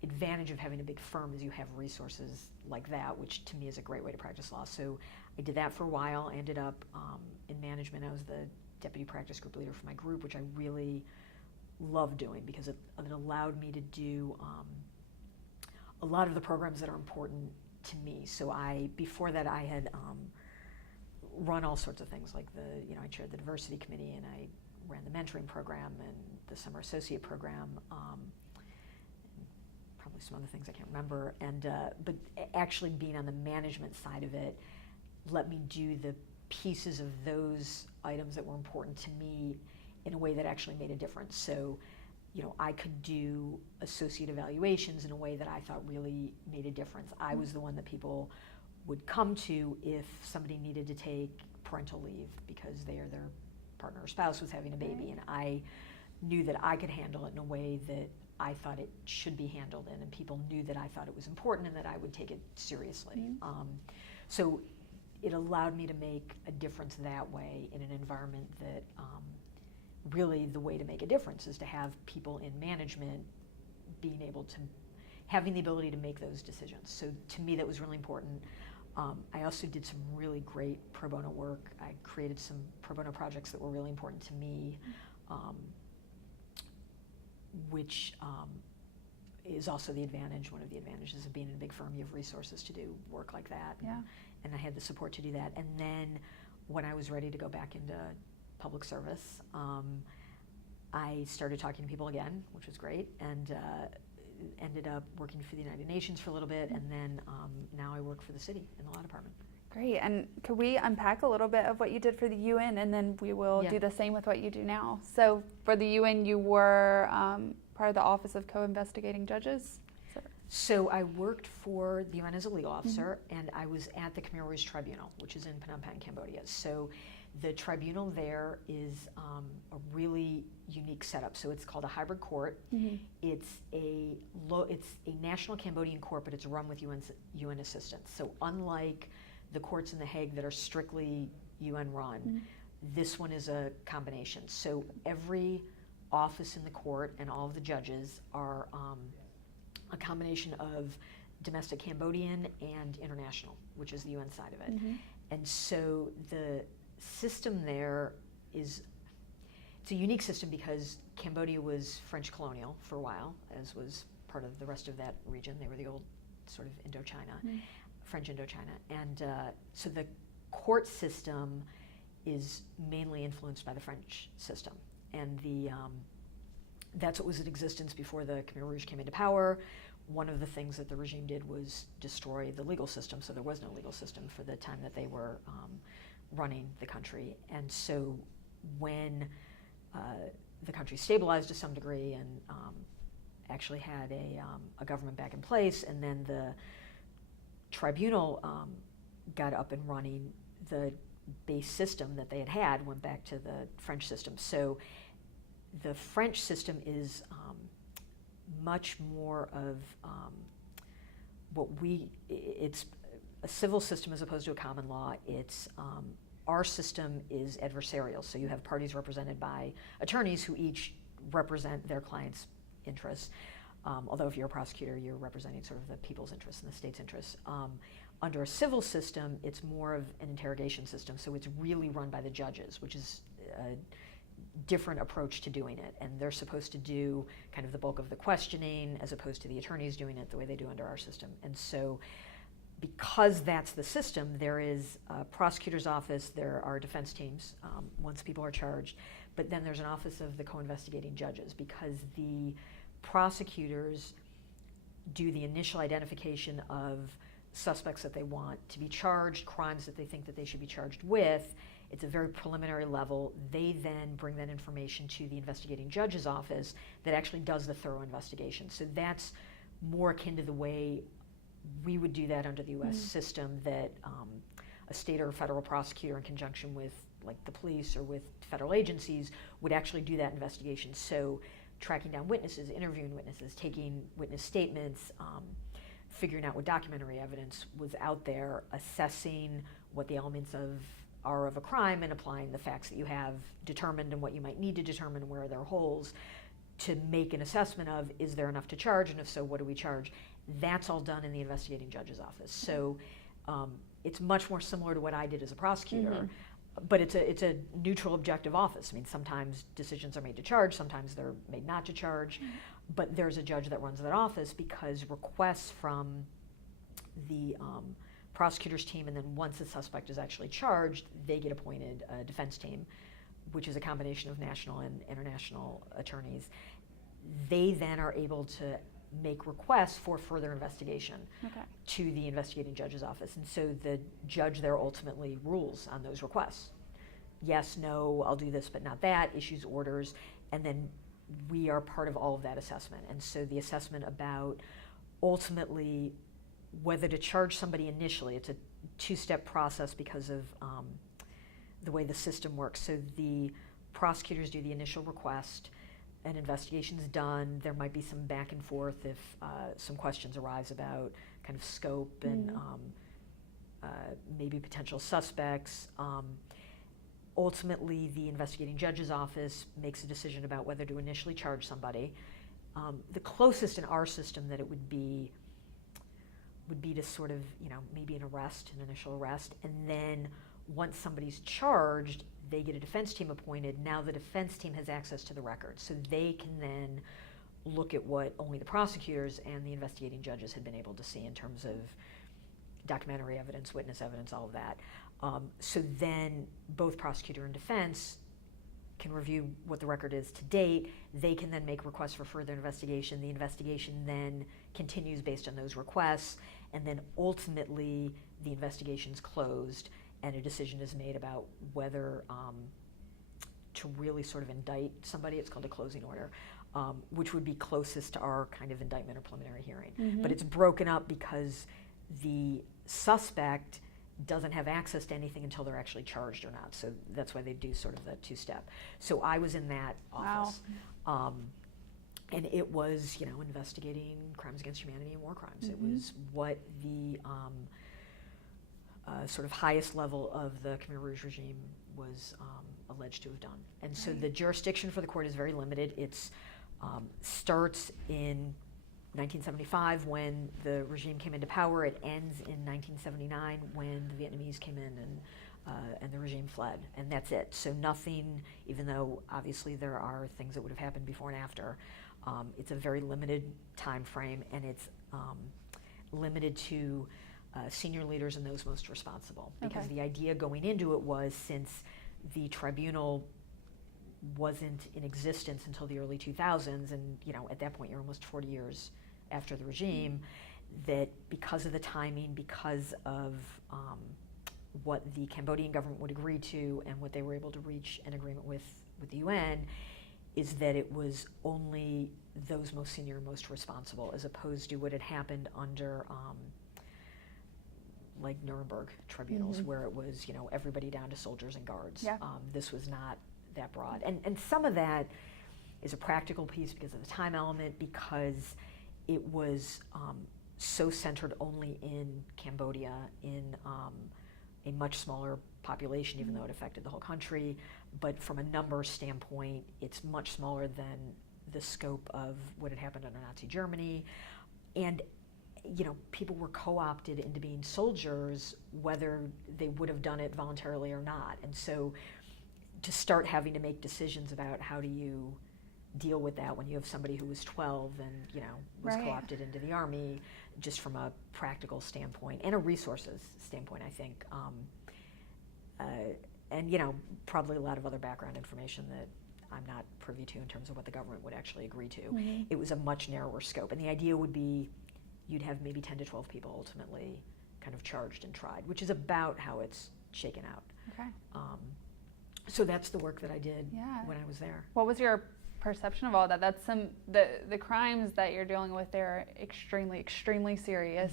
advantage of having a big firm is you have resources like that, which to me is a great way to practice law. So I did that for a while. I ended up in management. I was the deputy practice group leader for my group, which I really loved doing because it allowed me to do a lot of the programs that are important to me. So before that I had run all sorts of things like I chaired the diversity committee, and I ran the mentoring program and the summer associate program, probably some other things I can't remember. And but actually being on the management side of it let me do the pieces of those items that were important to me in a way that actually made a difference. So, I could do associate evaluations in a way that I thought really made a difference. I was the one that people would come to if somebody needed to take parental leave because their partner or spouse was having a baby, and I knew that I could handle it in a way that I thought it should be handled in, and people knew that I thought it was important and that I would take it seriously. So it allowed me to make a difference that way in an environment that really the way to make a difference is to have people in management being able to, having the ability to make those decisions. So to me that was really important. I also did some really great pro bono work. I created some pro bono projects that were really important to me, which is also the advantage, one of the advantages of being in a big firm. You have resources to do work like that. Yeah. And I had the support to do that. And then when I was ready to go back into public service, I started talking to people again, which was great, and ended up working for the United Nations for a little bit, and then now I work for the city in the law department. Great. And could we unpack a little bit of what you did for the UN, and then we will do the same with what you do now? So for the UN, you were part of the Office of Co-Investigating Judges? So I worked for the UN as a legal officer, and I was at the Khmer Rouge Tribunal, which is in Phnom Penh, Cambodia. So the tribunal there is a really unique setup. So it's called a hybrid court. It's a national Cambodian court, but it's run with UN assistance. So unlike the courts in The Hague that are strictly UN run, this one is a combination. So every office in the court and all of the judges are a combination of domestic Cambodian and international, which is the UN side of it. And so the system there it's a unique system because Cambodia was French colonial for a while, as was part of the rest of that region. They were the old sort of Indochina, French Indochina. And so the court system is mainly influenced by the French system. And that's what was in existence before the Khmer Rouge came into power. One of the things that the regime did was destroy the legal system, so there was no legal system for the time that they were running the country. And so when the country stabilized to some degree and actually had a government back in place, and then the tribunal got up and running, the base system that they had went back to the French system. So the French system is much more of it's a civil system as opposed to a common law. It's our system is adversarial, so you have parties represented by attorneys who each represent their clients' interests. Although if you're a prosecutor, you're representing sort of the people's interests and the state's interests. Under a civil system, it's more of an interrogation system, so it's really run by the judges, which is a different approach to doing it. And they're supposed to do kind of the bulk of the questioning as opposed to the attorneys doing it the way they do under our system. And so because that's the system, there is a prosecutor's office, there are defense teams once people are charged, but then there's an office of the co-investigating judges, because the prosecutors do the initial identification of suspects that they want to be charged, crimes that they think that they should be charged with. It's a very preliminary level. They then bring that information to the investigating judge's office that actually does the thorough investigation. So that's more akin to the way we would do that under the U.S. system, that a state or federal prosecutor in conjunction with like the police or with federal agencies would actually do that investigation. So tracking down witnesses, interviewing witnesses, taking witness statements, figuring out what documentary evidence was out there, assessing what the elements are of a crime, and applying the facts that you have determined and what you might need to determine, where there are holes, to make an assessment of, is there enough to charge, and if so, what do we charge? That's all done in the investigating judge's office. So it's much more similar to what I did as a prosecutor, but it's a neutral, objective office. I mean, sometimes decisions are made to charge, sometimes they're made not to charge, but there's a judge that runs that office, because requests from the prosecutor's team, and then once the suspect is actually charged, they get appointed a defense team, which is a combination of national and international attorneys. They then are able to make requests for further investigation to the investigating judge's office. And so the judge there ultimately rules on those requests. Yes, no, I'll do this but not that, issues orders, and then we are part of all of that assessment. And so the assessment about ultimately whether to charge somebody initially, it's a two-step process because of the way the system works. So the prosecutors do the initial request. an investigation's done, there might be some back and forth if some questions arise about kind of scope and maybe potential suspects. Ultimately, the investigating judge's office makes a decision about whether to initially charge somebody. The closest in our system that it would be to sort of, maybe an initial arrest, and then once somebody's charged, they get a defense team appointed. Now the defense team has access to the records, so they can then look at what only the prosecutors and the investigating judges had been able to see in terms of documentary evidence, witness evidence, all of that. So then both prosecutor and defense can review what the record is to date. They can then make requests for further investigation. The investigation then continues based on those requests, and then ultimately the investigation's closed and a decision is made about whether to really sort of indict somebody. It's called a closing order, which would be closest to our kind of indictment or preliminary hearing. But it's broken up because the suspect doesn't have access to anything until they're actually charged or not. So that's why they do sort of the two-step. So I was in that office. Wow. And it was, investigating crimes against humanity and war crimes. It was what the sort of highest level of the Khmer Rouge regime was alleged to have done. And so the jurisdiction for the court is very limited. It's starts in 1975 when the regime came into power. It ends in 1979 when the Vietnamese came in and the regime fled, and that's it. So nothing, even though obviously there are things that would have happened before and after, it's a very limited time frame, and it's limited to senior leaders and those most responsible. Because the idea going into it was, since the tribunal wasn't in existence until the early 2000s, and at that point you're almost 40 years after the regime, that because of the timing, because of what the Cambodian government would agree to and what they were able to reach an agreement with the UN, is that it was only those most senior, most responsible, as opposed to what had happened under like Nuremberg tribunals, where it was everybody down to soldiers and guards. Yeah. This was not that broad, and some of that is a practical piece because of the time element, because it was so centered only in Cambodia, in a much smaller population, even though it affected the whole country. But from a numbers standpoint, it's much smaller than the scope of what had happened under Nazi Germany. And people were co-opted into being soldiers, whether they would have done it voluntarily or not. And so to start having to make decisions about how do you deal with that when you have somebody who was 12 and was co-opted into the army, just from a practical standpoint and a resources standpoint, I think, and probably a lot of other background information that I'm not privy to in terms of what the government would actually agree to. It was a much narrower scope, and the idea would be you'd have maybe 10 to 12 people ultimately kind of charged and tried, which is about how it's shaken out. Okay. So that's the work that I did when I was there. What was your perception of all that? That's the crimes that you're dealing with. They're extremely, extremely serious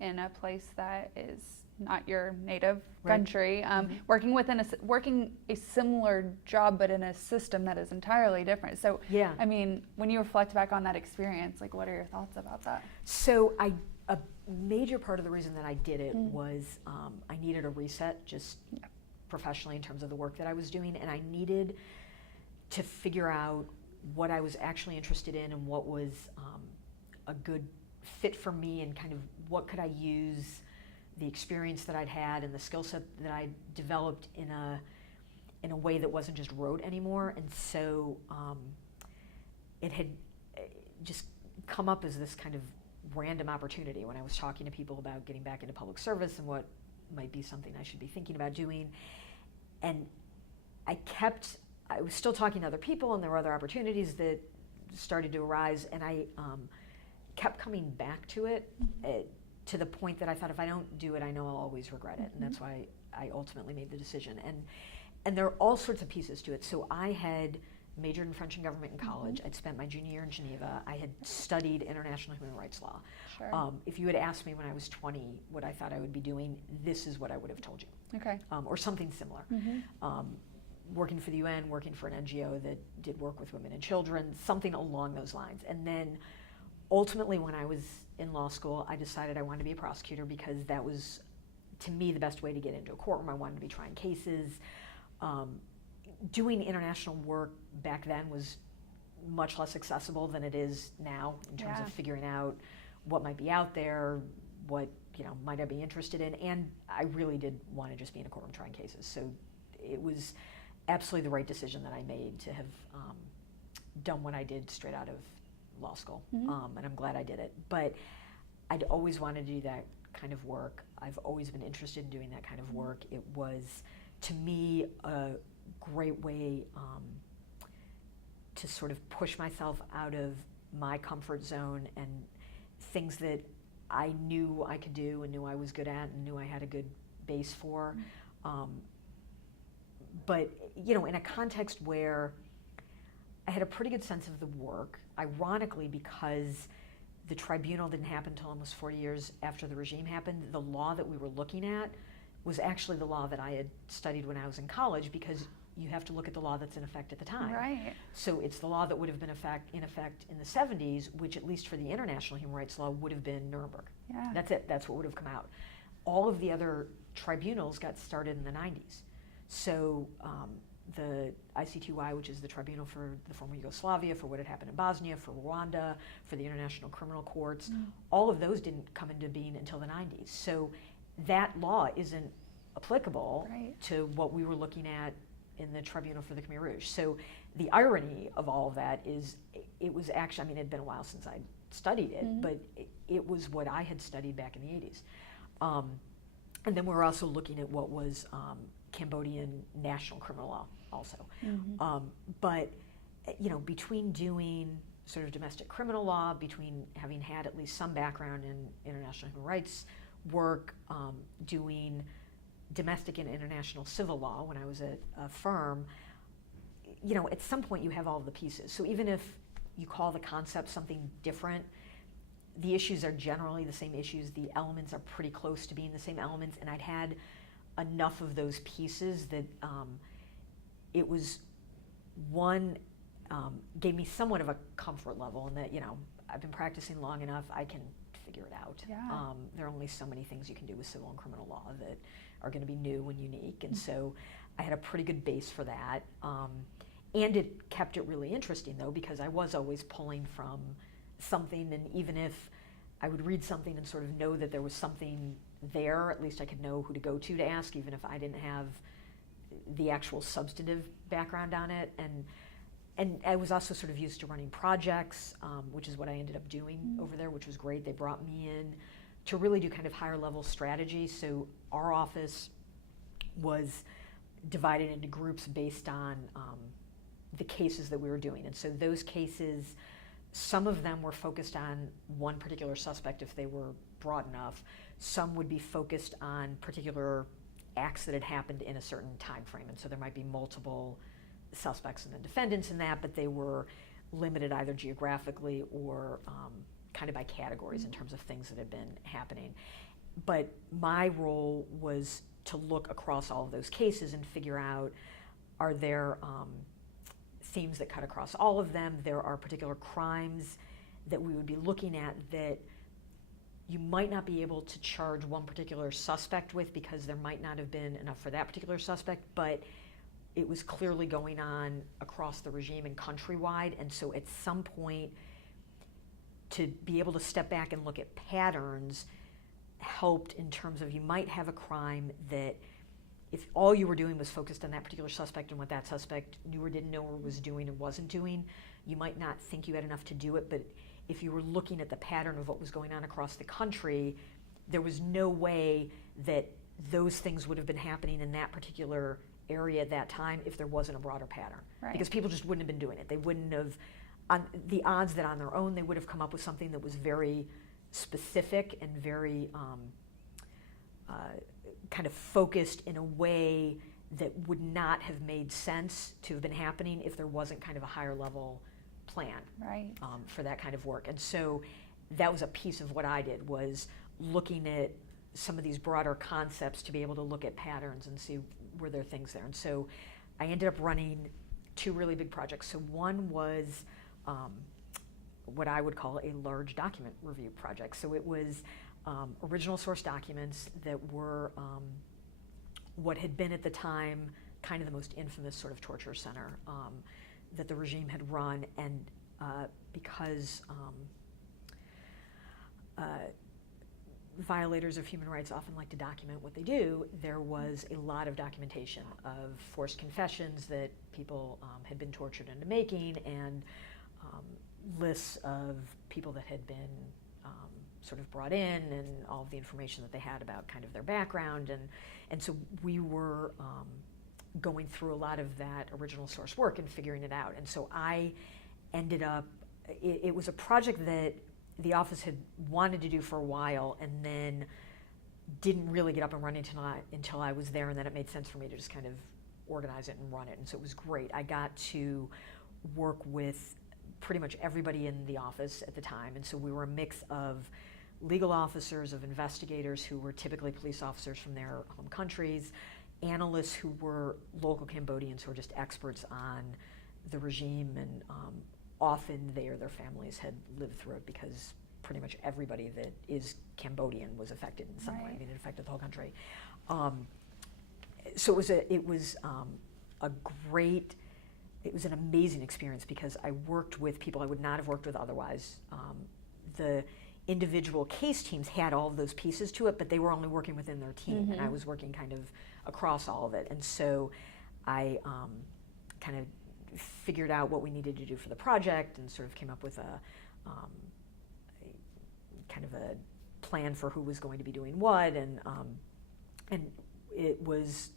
in a place that is not your native country. Working a similar job, but in a system that is entirely different. So, I mean, when you reflect back on that experience, like, what are your thoughts about that? So, a major part of the reason that I did it was I needed a reset, just professionally in terms of the work that I was doing, and I needed to figure out what I was actually interested in and what was a good fit for me, and kind of what could I use the experience that I'd had and the skill set that I developed in a way that wasn't just rote anymore. And so it had just come up as this kind of random opportunity when I was talking to people about getting back into public service and what might be something I should be thinking about doing. And I was still talking to other people, and there were other opportunities that started to arise, and I kept coming back to it to the point that I thought, if I don't do it, I know I'll always regret it. And that's why I ultimately made the decision. And there are all sorts of pieces to it. So I had majored in French and government in college. I'd spent my junior year in Geneva. I had studied international human rights law. Sure. If you had asked me when I was 20 what I thought I would be doing, this is what I would have told you. Okay. Or something similar. working for the UN, working for an NGO that did work with women and children, something along those lines. And then ultimately when I was in law school, I decided I wanted to be a prosecutor because that was, to me, the best way to get into a courtroom. I wanted to be trying cases. Doing international work back then was much less accessible than it is now in terms of figuring out what might be out there, what might I be interested in, and I really did want to just be in a courtroom trying cases. So it was absolutely the right decision that I made to have done what I did straight out of law school, and I'm glad I did it. But I'd always wanted to do that kind of work. I've always been interested in doing that kind of work. It was, to me, a great way to sort of push myself out of my comfort zone and things that I knew I could do and knew I was good at and knew I had a good base for. But, in a context where I had a pretty good sense of the work, ironically, because the tribunal didn't happen until almost 40 years after the regime happened, the law that we were looking at was actually the law that I had studied when I was in college, because you have to look at the law that's in effect at the time. Right. So it's the law that would have been in effect in the 70s, which at least for the international human rights law would have been Nuremberg. Yeah. That's it. That's what would have come out. All of the other tribunals got started in the 90s. So the ICTY, which is the tribunal for the former Yugoslavia, for what had happened in Bosnia, for Rwanda, for the International Criminal Courts, all of those didn't come into being until the 90s. So that law isn't applicable to what we were looking at in the Tribunal for the Khmer Rouge. So the irony of all of that is it was actually, it had been a while since I'd studied it, but it was what I had studied back in the 80s. And then we're also looking at what was Cambodian national criminal law also. But, between doing sort of domestic criminal law, between having had at least some background in international human rights work, doing domestic and international civil law when I was at a firm, at some point you have all of the pieces. So even if you call the concept something different, the issues are generally the same issues. The elements are pretty close to being the same elements, and I'd had enough of those pieces that it was gave me somewhat of a comfort level, and that I've been practicing long enough, I can figure it out. There are only so many things you can do with civil and criminal law that are going to be new and unique, and so I had a pretty good base for that. And it kept it really interesting, though, because I was always pulling from something, and even if I would read something and sort of know that there was something there, at least I could know who to go to ask, even if I didn't have the actual substantive background on it. And I was also sort of used to running projects, which is what I ended up doing over there, which was great. They brought me in to really do kind of higher level strategy. So our office was divided into groups based on the cases that we were doing. And so those cases, some of them were focused on one particular suspect if they were broad enough. Some would be focused on particular acts that had happened in a certain time frame. And so there might be multiple suspects and the defendants in that, but they were limited either geographically or kind of by categories in terms of things that had been happening. But my role was to look across all of those cases and figure out, are there themes that cut across all of them? There are particular crimes that we would be looking at that you might not be able to charge one particular suspect with because there might not have been enough for that particular suspect, but it was clearly going on across the regime and countrywide. And so at some point, to be able to step back and look at patterns helped in terms of, you might have a crime that if all you were doing was focused on that particular suspect and what that suspect knew or didn't know or was doing or wasn't doing, you might not think you had enough to do it. But if you were looking at the pattern of what was going on across the country, there was no way that those things would have been happening in that particular area at that time if there wasn't a broader pattern. Because people just wouldn't have been doing it. They wouldn't have, the odds that on their own they would have come up with something that was very specific and very kind of focused in a way that would not have made sense to have been happening if there wasn't kind of a higher level plan for that kind of work. And so that was a piece of what I did, was looking at some of these broader concepts to be able to look at patterns and see were there things there. And so I ended up running two really big projects. So one was what I would call a large document review project. So it was original source documents that were what had been at the time kind of the most infamous sort of torture center that the regime had run, and because violators of human rights often like to document what they do, there was a lot of documentation of forced confessions that people had been tortured into making, and lists of people that had been sort of brought in, and all of the information that they had about kind of their background. And so we were going through a lot of that original source work and figuring it out. And so I ended up, it was a project that the office had wanted to do for a while, and then didn't really get up and running until I was there, and then it made sense for me to just kind of organize it and run it. And so it was great. I got to work with pretty much everybody in the office at the time, and so we were a mix of legal officers, of investigators who were typically police officers from their home countries, analysts who were local Cambodians who were just experts on the regime, and often they or their families had lived through it, because pretty much everybody that is Cambodian was affected in some way. I mean, it affected the whole country. So it was an amazing experience, because I worked with people I would not have worked with otherwise. The individual case teams had all of those pieces to it, but they were only working within their team, and I was working kind of across all of it. And so I kind of figured out what we needed to do for the project, and sort of came up with a kind of a plan for who was going to be doing what, and it was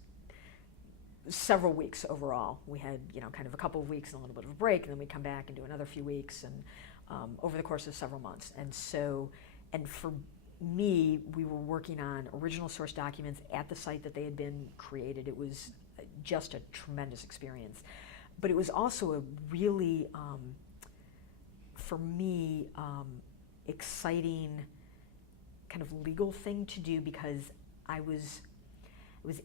several weeks overall. We had, kind of a couple of weeks and a little bit of a break, and then we'd come back and do another few weeks, and over the course of several months. And so, and for me, we were working on original source documents at the site that they had been created. It was just a tremendous experience. But it was also a really, for me, exciting kind of legal thing to do, because I was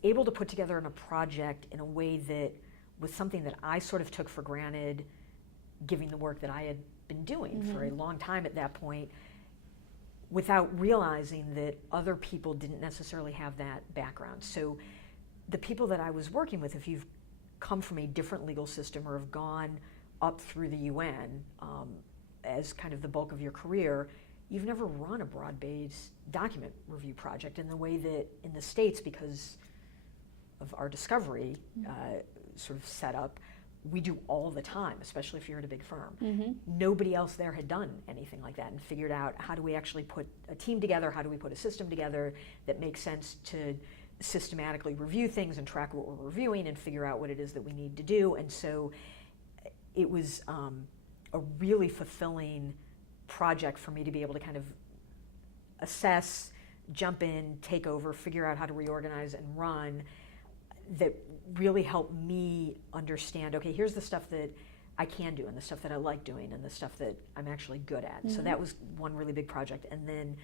able to put together a project in a way that was something that I sort of took for granted, given the work that I had been doing for a long time at that point, without realizing that other people didn't necessarily have that background. So the people that I was working with, if you've come from a different legal system or have gone up through the UN as kind of the bulk of your career, you've never run a broad-based document review project in the way that in the States, because of our discovery sort of setup, we do all the time, especially if you're at a big firm. Nobody else there had done anything like that, and figured out, how do we actually put a team together, how do we put a system together that makes sense to systematically review things and track what we're reviewing and figure out what it is that we need to do. And so it was a really fulfilling project for me to be able to kind of assess, jump in, take over, figure out how to reorganize and run, that really helped me understand, okay, here's the stuff that I can do, and the stuff that I like doing, and the stuff that I'm actually good at. So that was one really big project. And then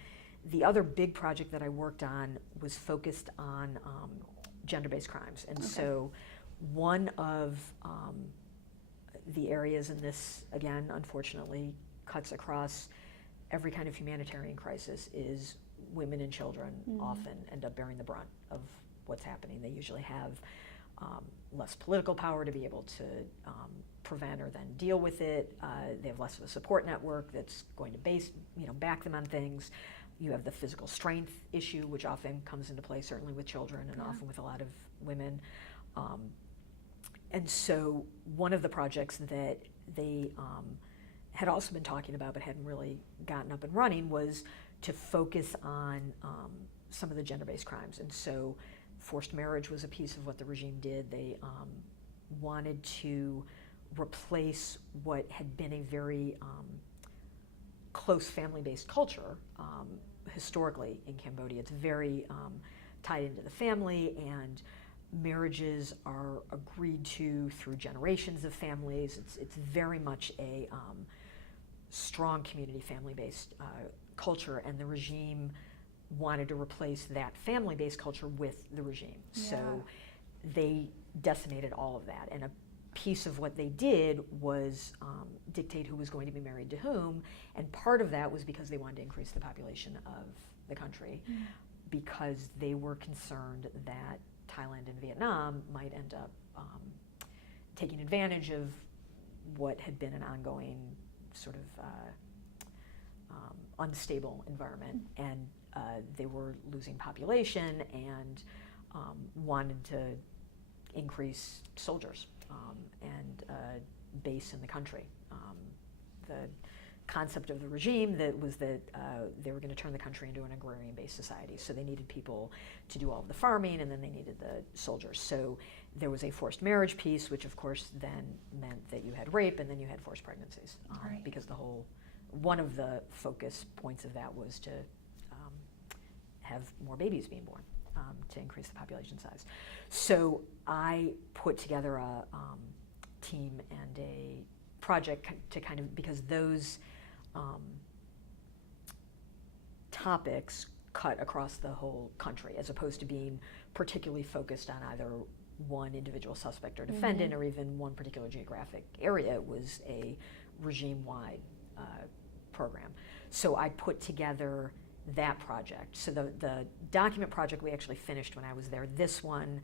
the other big project that I worked on was focused on gender-based crimes. And so one of the areas, and this, again, unfortunately, cuts across every kind of humanitarian crisis, is women and children often end up bearing the brunt of what's happening. They usually have less political power to be able to prevent or then deal with it. They have less of a support network that's going to back them on things. You have the physical strength issue, which often comes into play, certainly with children, and often with a lot of women. And so one of the projects that they had also been talking about but hadn't really gotten up and running was to focus on some of the gender-based crimes. And so forced marriage was a piece of what the regime did. They wanted to replace what had been a very close family-based culture historically in Cambodia. It's very tied into the family, and marriages are agreed to through generations of families. It's very much a strong community family-based culture, and the regime wanted to replace that family-based culture with the regime. So they decimated all of that. And a piece of what they did was dictate who was going to be married to whom, and part of that was because they wanted to increase the population of the country, because they were concerned that Thailand and Vietnam might end up taking advantage of what had been an ongoing sort of unstable environment, and they were losing population and wanted to increase soldiers and base in the country. The concept of the regime that was that they were going to turn the country into an agrarian-based society, so they needed people to do all of the farming, and then they needed the soldiers. So there was a forced marriage piece, which of course then meant that you had rape and then you had forced pregnancies, Right. because one of the focus points of that was to have more babies being born, to increase the population size. So I put together a team and a project to kind of, because those topics cut across the whole country, as opposed to being particularly focused on either one individual suspect or defendant, or even one particular geographic area. It was a regime-wide program. So I put together that project. So the document project we actually finished when I was there. This one,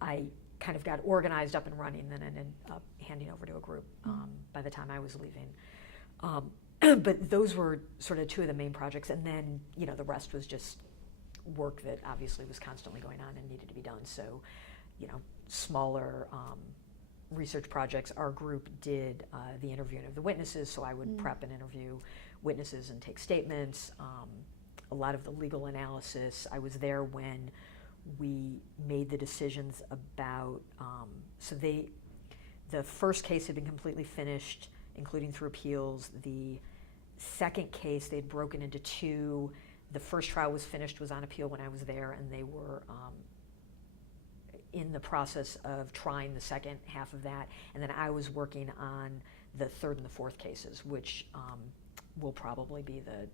I kind of got organized up and running, and then ended up handing over to a group by the time I was leaving. But those were sort of two of the main projects, and then the rest was just work that obviously was constantly going on and needed to be done. So, smaller research projects. Our group did the interviewing of the witnesses, so I would prep and interview witnesses and take statements. A lot of the legal analysis. I was there when we made the decisions about, the first case had been completely finished, including through appeals. The second case, they'd broken into two. The first trial was finished, was on appeal when I was there, and they were in the process of trying the second half of that. And then I was working on the third and the fourth cases, which will probably be the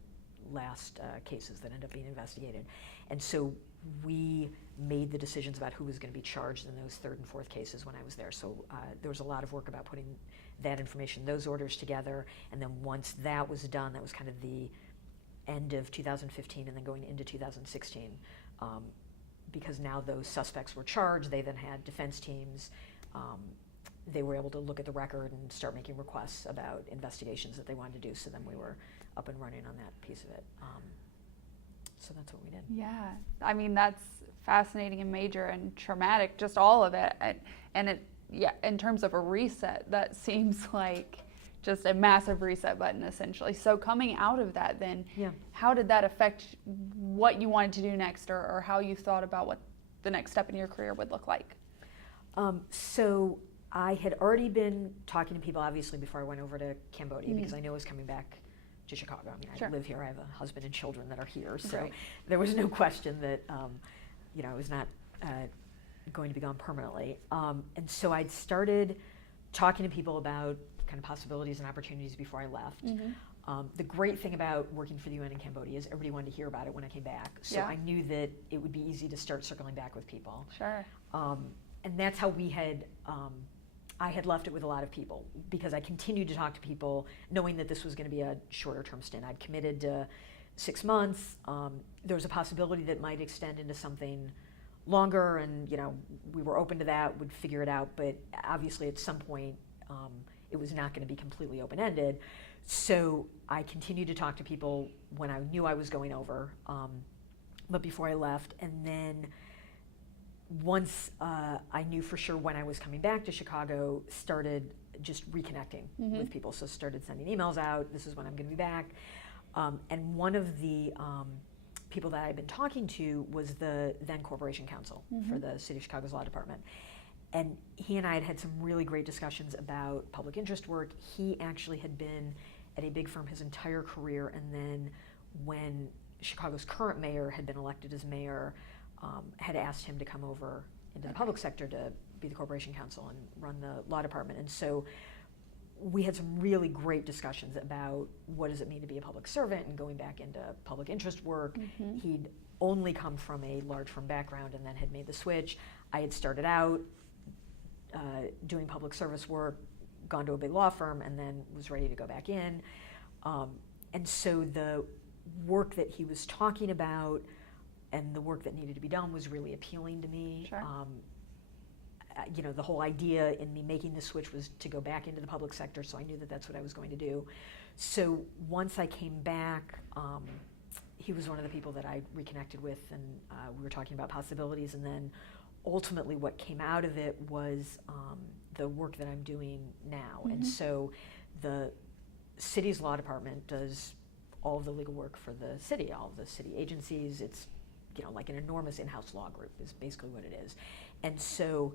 last cases that end up being investigated. And so we made the decisions about who was going to be charged in those third and fourth cases when I was there. So there was a lot of work about putting that information, those orders together, and then once that was done, that was kind of the end of 2015 and then going into 2016. Because now those suspects were charged, they then had defense teams. They were able to look at the record and start making requests about investigations that they wanted to do, so then we were up and running on that piece of it. So that's what we did. Yeah, I mean, that's fascinating and major and traumatic, just all of it. And it, yeah, in terms of a reset, that seems like just a massive reset button, essentially. So coming out of that then, how did that affect what you wanted to do next, or how you thought about what the next step in your career would look like? So I had already been talking to people, obviously, before I went over to Cambodia, because I knew I was coming back to Chicago. I mean, I live here, I have a husband and children that are here, so there was no question that, I was not going to be gone permanently. And so I'd started talking to people about kind of possibilities and opportunities before I left. The great thing about working for the UN in Cambodia is everybody wanted to hear about it when I came back, so I knew that it would be easy to start circling back with people. And that's how we had, I had left it with a lot of people, because I continued to talk to people knowing that this was going to be a shorter term stint. I'd committed to 6 months. There was a possibility that might extend into something longer, and we were open to that, would figure it out, but obviously at some point it was not going to be completely open-ended. So I continued to talk to people when I knew I was going over, but before I left. And then once I knew for sure when I was coming back to Chicago, started just reconnecting with people. So started sending emails out, this is when I'm going to be back. And one of the people that I had been talking to was the then Corporation Counsel for the City of Chicago's Law Department. And he and I had some really great discussions about public interest work. He actually had been at a big firm his entire career, and then when Chicago's current mayor had been elected as mayor, had asked him to come over into the public sector to be the Corporation Counsel and run the law department. And so we had some really great discussions about what does it mean to be a public servant and going back into public interest work. He'd only come from a large firm background and then had made the switch. I had started out doing public service work, gone to a big law firm, and then was ready to go back in. And so the work that he was talking about and the work that needed to be done was really appealing to me. Sure. The whole idea in me making the switch was to go back into the public sector, so I knew that that's what I was going to do. So once I came back, he was one of the people that I reconnected with, and we were talking about possibilities, and then ultimately what came out of it was the work that I'm doing now. Mm-hmm. And so the city's law department does all of the legal work for the city, all of the city agencies. It's like an enormous in-house law group is basically what it is. And so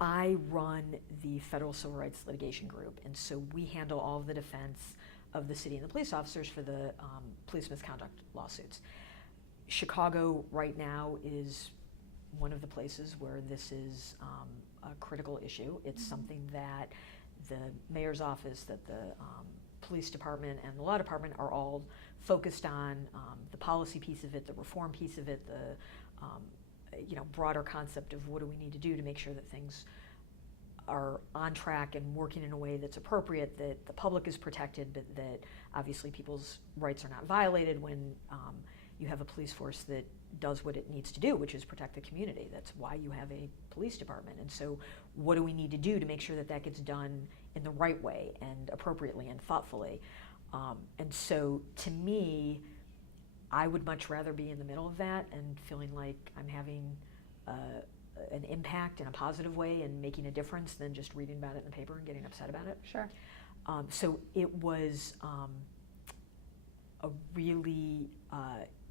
I run the federal civil rights litigation group, and so we handle all of the defense of the city and the police officers for the police misconduct lawsuits. Chicago right now is one of the places where this is a critical issue. It's something that the mayor's office, that the police department and the law department are all focused on, the policy piece of it, the reform piece of it, the broader concept of what do we need to do to make sure that things are on track and working in a way that's appropriate, that the public is protected, but that obviously people's rights are not violated when you have a police force that does what it needs to do, which is protect the community. That's why you have a police department. And so what do we need to do to make sure that that gets done in the right way and appropriately and thoughtfully? And so to me, I would much rather be in the middle of that and feeling like I'm having an impact in a positive way and making a difference than just reading about it in the paper and getting upset about it. Sure. So it was a really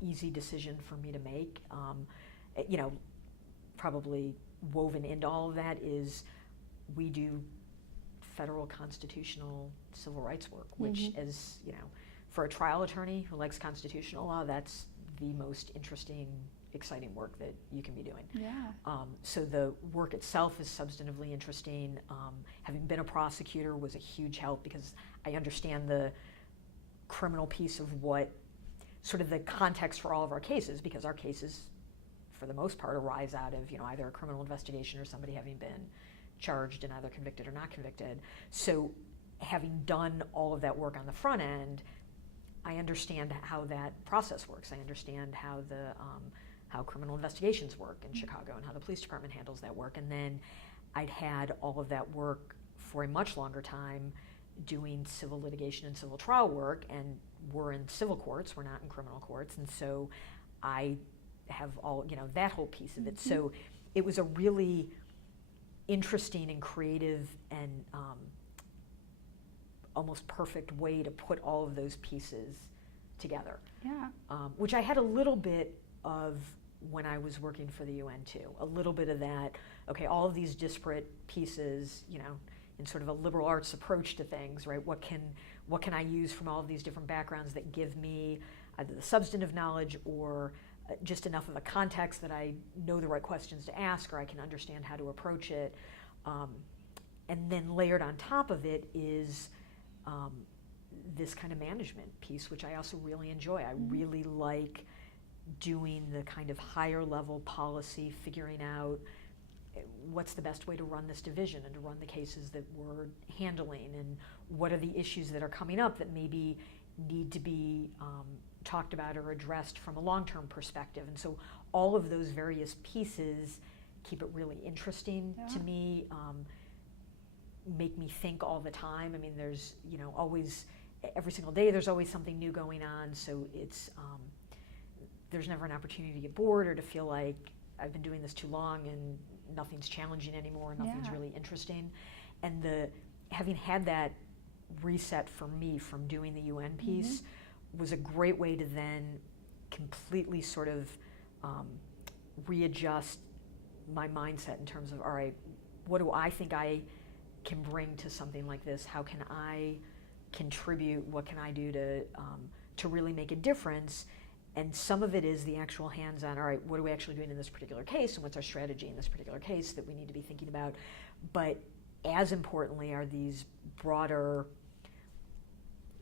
easy decision for me to make. Probably woven into all of that is we do federal constitutional civil rights work, which is, for a trial attorney who likes constitutional law, that's the most interesting, exciting work that you can be doing. Yeah. So the work itself is substantively interesting. Having been a prosecutor was a huge help because I understand the criminal piece of what sort of the context for all of our cases, because our cases, for the most part, arise out of either a criminal investigation or somebody having been charged and either convicted or not convicted. So having done all of that work on the front end, I understand how that process works. I understand how how criminal investigations work in Chicago and how the police department handles that work. And then I'd had all of that work for a much longer time doing civil litigation and civil trial work, and we're in civil courts, we're not in criminal courts, and so I have all, that whole piece of it. So it was a really interesting and creative and almost perfect way to put all of those pieces together. Yeah. Which I had a little bit of when I was working for the UN too. A little bit of that, okay, all of these disparate pieces, in sort of a liberal arts approach to things, right? What can I use from all of these different backgrounds that give me either the substantive knowledge or just enough of a context that I know the right questions to ask, or I can understand how to approach it. And then layered on top of it is this kind of management piece, which I also really enjoy. I really like doing the kind of higher level policy, figuring out what's the best way to run this division and to run the cases that we're handling, and what are the issues that are coming up that maybe need to be talked about or addressed from a long-term perspective. And so all of those various pieces keep it really interesting to me, make me think all the time. I mean, there's, always, every single day there's always something new going on, so it's, there's never an opportunity to get bored or to feel like I've been doing this too long and nothing's challenging anymore, nothing's really interesting. And having had that reset for me from doing the UN piece was a great way to then completely sort of readjust my mindset in terms of, all right, what do I think I can bring to something like this? How can I contribute? What can I do to really make a difference? And some of it is the actual hands-on, all right, what are we actually doing in this particular case, and what's our strategy in this particular case that we need to be thinking about? But as importantly are these broader,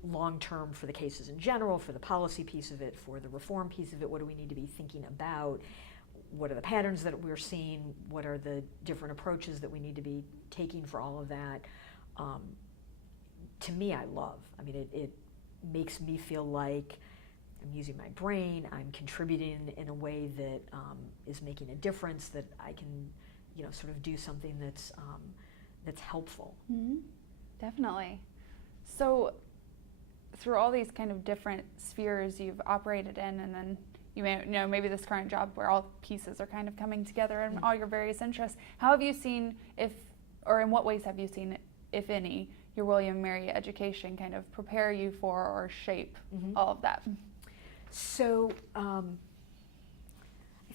long-term for the cases in general, for the policy piece of it, for the reform piece of it, what do we need to be thinking about? what are the patterns that we're seeing, what are the different approaches that we need to be taking for all of that. To me, I love. I mean, it makes me feel like I'm using my brain, I'm contributing in a way that is making a difference, that I can, sort of do something that's helpful. Mm-hmm. Definitely. So through all these kind of different spheres you've operated in, and then you may know maybe this current job where all pieces are kind of coming together and all your various interests, how have you seen, or in what ways have you seen, if any, your William & Mary education kind of prepare you for or shape all of that? So I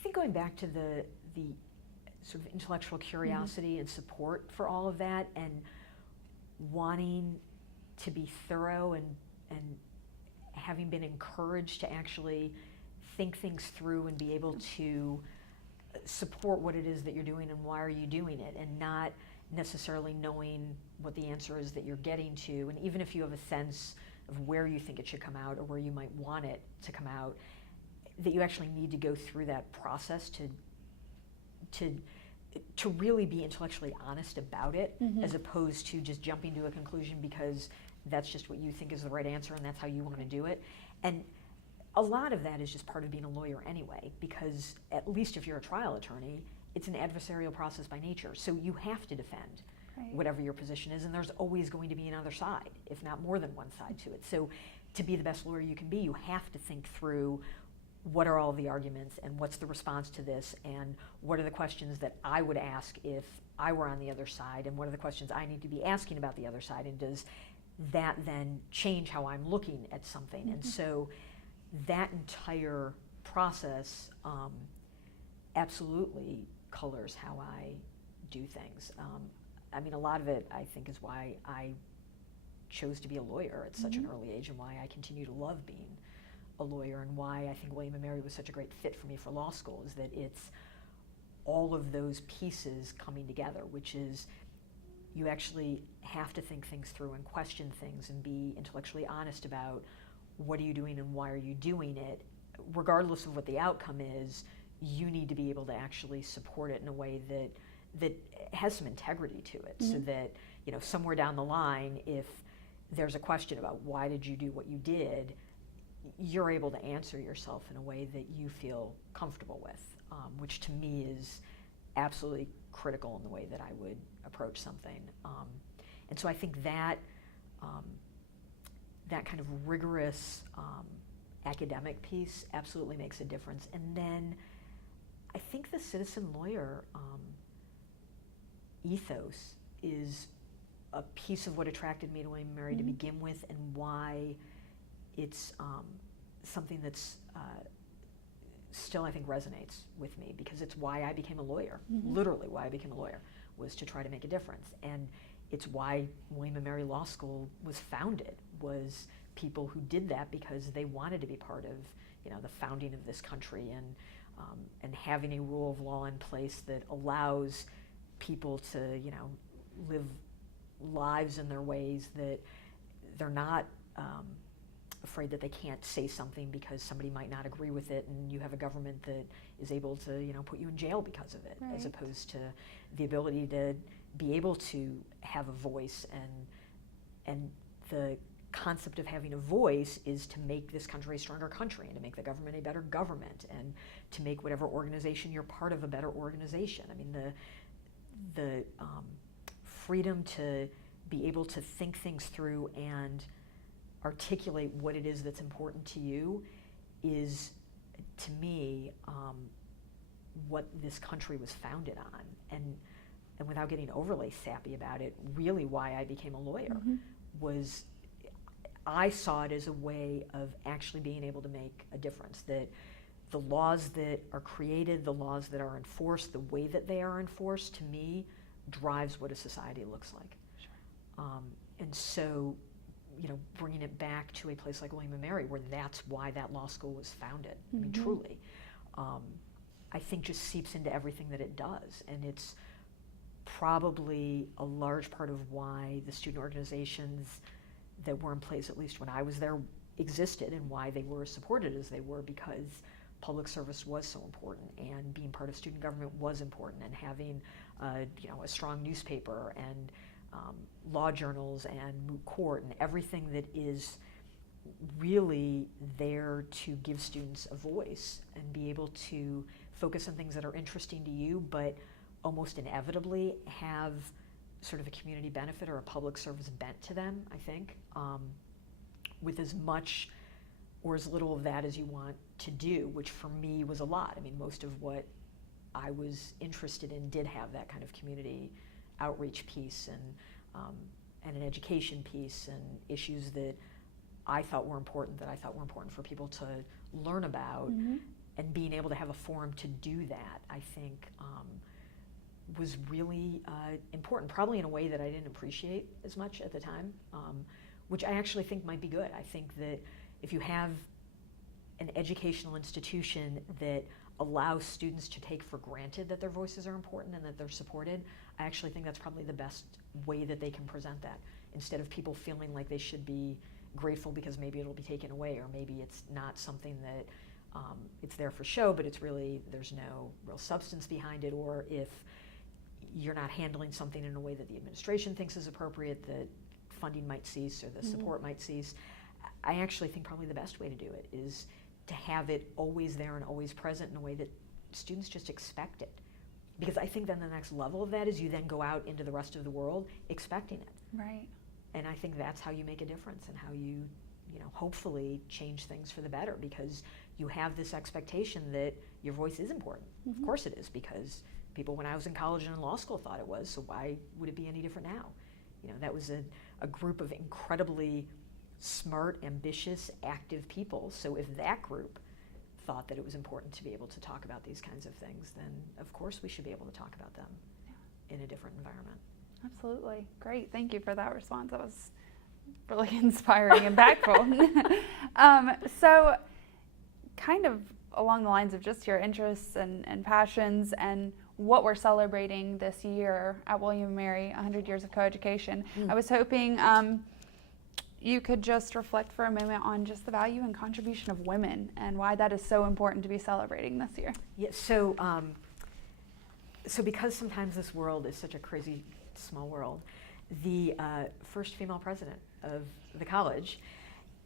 think going back to the sort of intellectual curiosity and support for all of that, and wanting to be thorough, and having been encouraged to actually think things through and be able to support what it is that you're doing and why are you doing it, and not necessarily knowing what the answer is that you're getting to. And even if you have a sense of where you think it should come out or where you might want it to come out, that you actually need to go through that process to really be intellectually honest about it, as opposed to just jumping to a conclusion because that's just what you think is the right answer and that's how you want to do it. And a lot of that is just part of being a lawyer anyway, because at least if you're a trial attorney, it's an adversarial process by nature. So you have to defend whatever your position is, and there's always going to be another side, if not more than one side to it. So to be the best lawyer you can be, you have to think through what are all the arguments and what's the response to this, and what are the questions that I would ask if I were on the other side, and what are the questions I need to be asking about the other side, and does that then change how I'm looking at something? And so that entire process absolutely colors how I do things. I mean, a lot of it, I think, is why I chose to be a lawyer at such an early age, and why I continue to love being a lawyer, and why I think William & Mary was such a great fit for me for law school, is that it's all of those pieces coming together, which is you actually have to think things through and question things and be intellectually honest about what are you doing and why are you doing it. Regardless of what the outcome is, you need to be able to actually support it in a way that has some integrity to it, so that, somewhere down the line, if there's a question about why did you do what you did, you're able to answer yourself in a way that you feel comfortable with, which to me is absolutely critical in the way that I would approach something. And so I think that that kind of rigorous academic piece absolutely makes a difference. And then I think the citizen lawyer ethos is a piece of what attracted me to William & Mary to begin with, and why it's something that's still, I think, resonates with me, because it's why I became a lawyer. Literally why I became a lawyer was to try to make a difference. And it's why William & Mary Law School was founded, was people who did that because they wanted to be part of, the founding of this country, and having a rule of law in place that allows people to, live lives in their ways, that they're not afraid that they can't say something because somebody might not agree with it, and you have a government that is able to, put you in jail because of it, as opposed to the ability to be able to have a voice. And the concept of having a voice is to make this country a stronger country, and to make the government a better government, and to make whatever organization you're part of a better organization. I mean, the freedom to be able to think things through and articulate what it is that's important to you is, to me, what this country was founded on. And without getting overly sappy about it, really why I became a lawyer was I saw it as a way of actually being able to make a difference, that the laws that are created, the laws that are enforced, the way that they are enforced, to me, drives what a society looks like. And so, bringing it back to a place like William & Mary, where that's why that law school was founded, I mean, truly, I think just seeps into everything that it does. And it's probably a large part of why the student organizations that were in place, at least when I was there, existed, and why they were as supported as they were, because public service was so important, and being part of student government was important, and having a strong newspaper and law journals and moot court and everything that is really there to give students a voice and be able to focus on things that are interesting to you, but almost inevitably have sort of a community benefit or a public service bent to them, I think, with as much or as little of that as you want to do, which for me was a lot. I mean, most of what I was interested in did have that kind of community outreach piece and an education piece and issues that I thought were important for people to learn about, and being able to have a forum to do that, I think, was really important, probably in a way that I didn't appreciate as much at the time, which I actually think might be good. I think that if you have an educational institution that allows students to take for granted that their voices are important and that they're supported, I actually think that's probably the best way that they can present that, instead of people feeling like they should be grateful because maybe it'll be taken away, or maybe it's not something that it's there for show, but it's really, there's no real substance behind it, or if you're not handling something in a way that the administration thinks is appropriate, that funding might cease or the support might cease. I actually think probably the best way to do it is to have it always there and always present in a way that students just expect it. Because I think then the next level of that is you then go out into the rest of the world expecting it. Right. And I think that's how you make a difference, and how you hopefully change things for the better, because you have this expectation that your voice is important. Of course it is, because people when I was in college and in law school thought it was, so why would it be any different now? That was a group of incredibly smart, ambitious, active people. So if that group thought that it was important to be able to talk about these kinds of things, then of course we should be able to talk about them in a different environment. Absolutely. Great. Thank you for that response. That was really inspiring and impactful. So kind of along the lines of just your interests and passions and what we're celebrating this year at William & Mary, 100 years of coeducation, I was hoping you could just reflect for a moment on just the value and contribution of women and why that is so important to be celebrating this year. Yeah, so because sometimes this world is such a crazy small world, the first female president of the college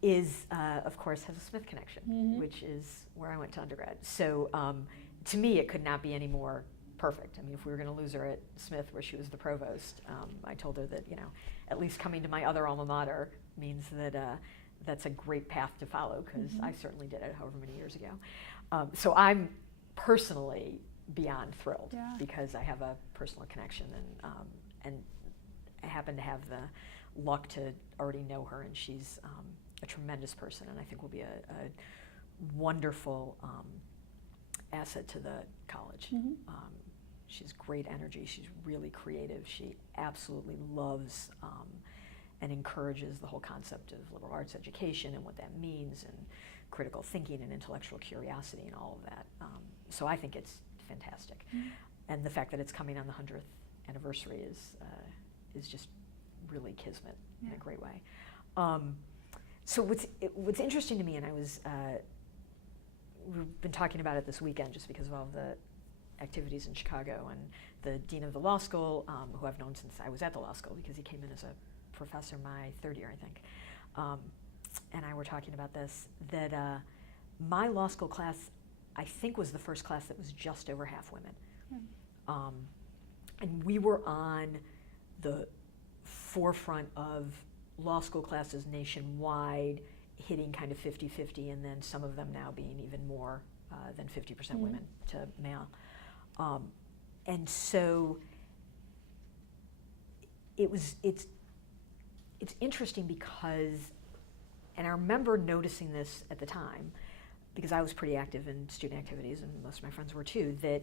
is, of course, has a Smith connection, which is where I went to undergrad. So to me, it could not be any more perfect. I mean, if we were going to lose her at Smith, where she was the provost, I told her that, at least coming to my other alma mater means that that's a great path to follow, because I certainly did it however many years ago. So I'm personally beyond thrilled, because I have a personal connection, and I happen to have the luck to already know her, and she's a tremendous person, and I think will be a wonderful asset to the college. She's great energy. She's really creative. She absolutely loves and encourages the whole concept of liberal arts education and what that means, and critical thinking and intellectual curiosity and all of that. So I think it's fantastic. And the fact that it's coming on the 100th anniversary is just really kismet in a great way. So what's interesting to me, and we've been talking about it this weekend just because of all the activities in Chicago, and the dean of the law school, who I've known since I was at the law school, because he came in as a professor my third year, I think, and I were talking about this, that my law school class, I think, was the first class that was just over half women. And we were on the forefront of law school classes nationwide hitting kind of 50-50, and then some of them now being even more than 50% women to male. And so it's interesting because, and I remember noticing this at the time, because I was pretty active in student activities, and most of my friends were too, that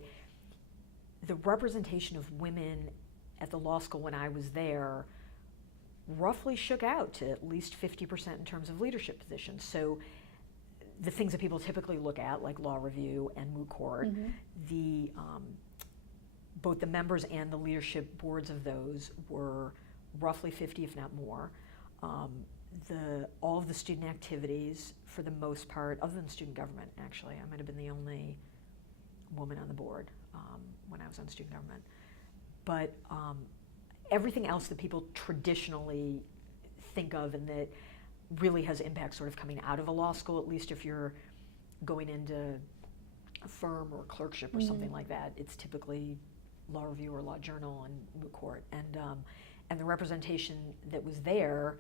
the representation of women at the law school when I was there roughly shook out to at least 50% in terms of leadership positions. So the things that people typically look at, like law review and moot court, both the members and the leadership boards of those were roughly 50, if not more. all of the student activities, for the most part, other than student government, actually. I might have been the only woman on the board when I was on student government. But everything else that people traditionally think of and that really has impact sort of coming out of a law school, at least if you're going into a firm or clerkship or something like that, it's typically law review or law journal and moot court. And the representation that was there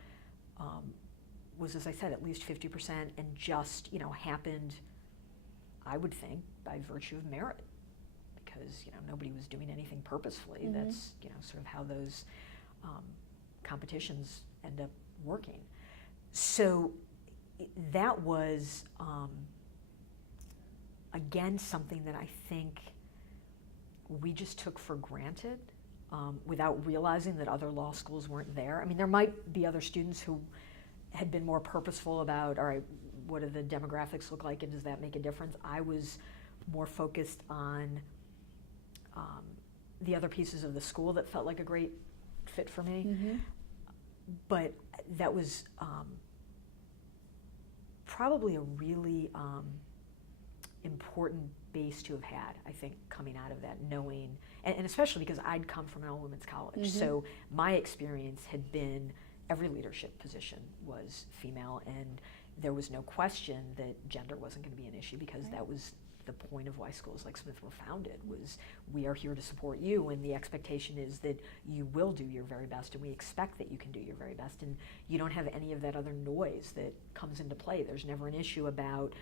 was, as I said, at least 50%, and just, happened, I would think, by virtue of merit, because, nobody was doing anything purposefully. That's, sort of how those competitions end up working. So that was, again, something that I think we just took for granted without realizing that other law schools weren't there. I mean, there might be other students who had been more purposeful about, all right, what do the demographics look like and does that make a difference? I was more focused on the other pieces of the school that felt like a great fit for me. But that was probably a really important base to have had, I think, coming out of that, knowing, and especially because I'd come from an all-women's college, so my experience had been every leadership position was female, and there was no question that gender wasn't going to be an issue, because that was the point of why schools like Smith were founded, was we are here to support you, and the expectation is that you will do your very best, and we expect that you can do your very best, and you don't have any of that other noise that comes into play. There's never an issue about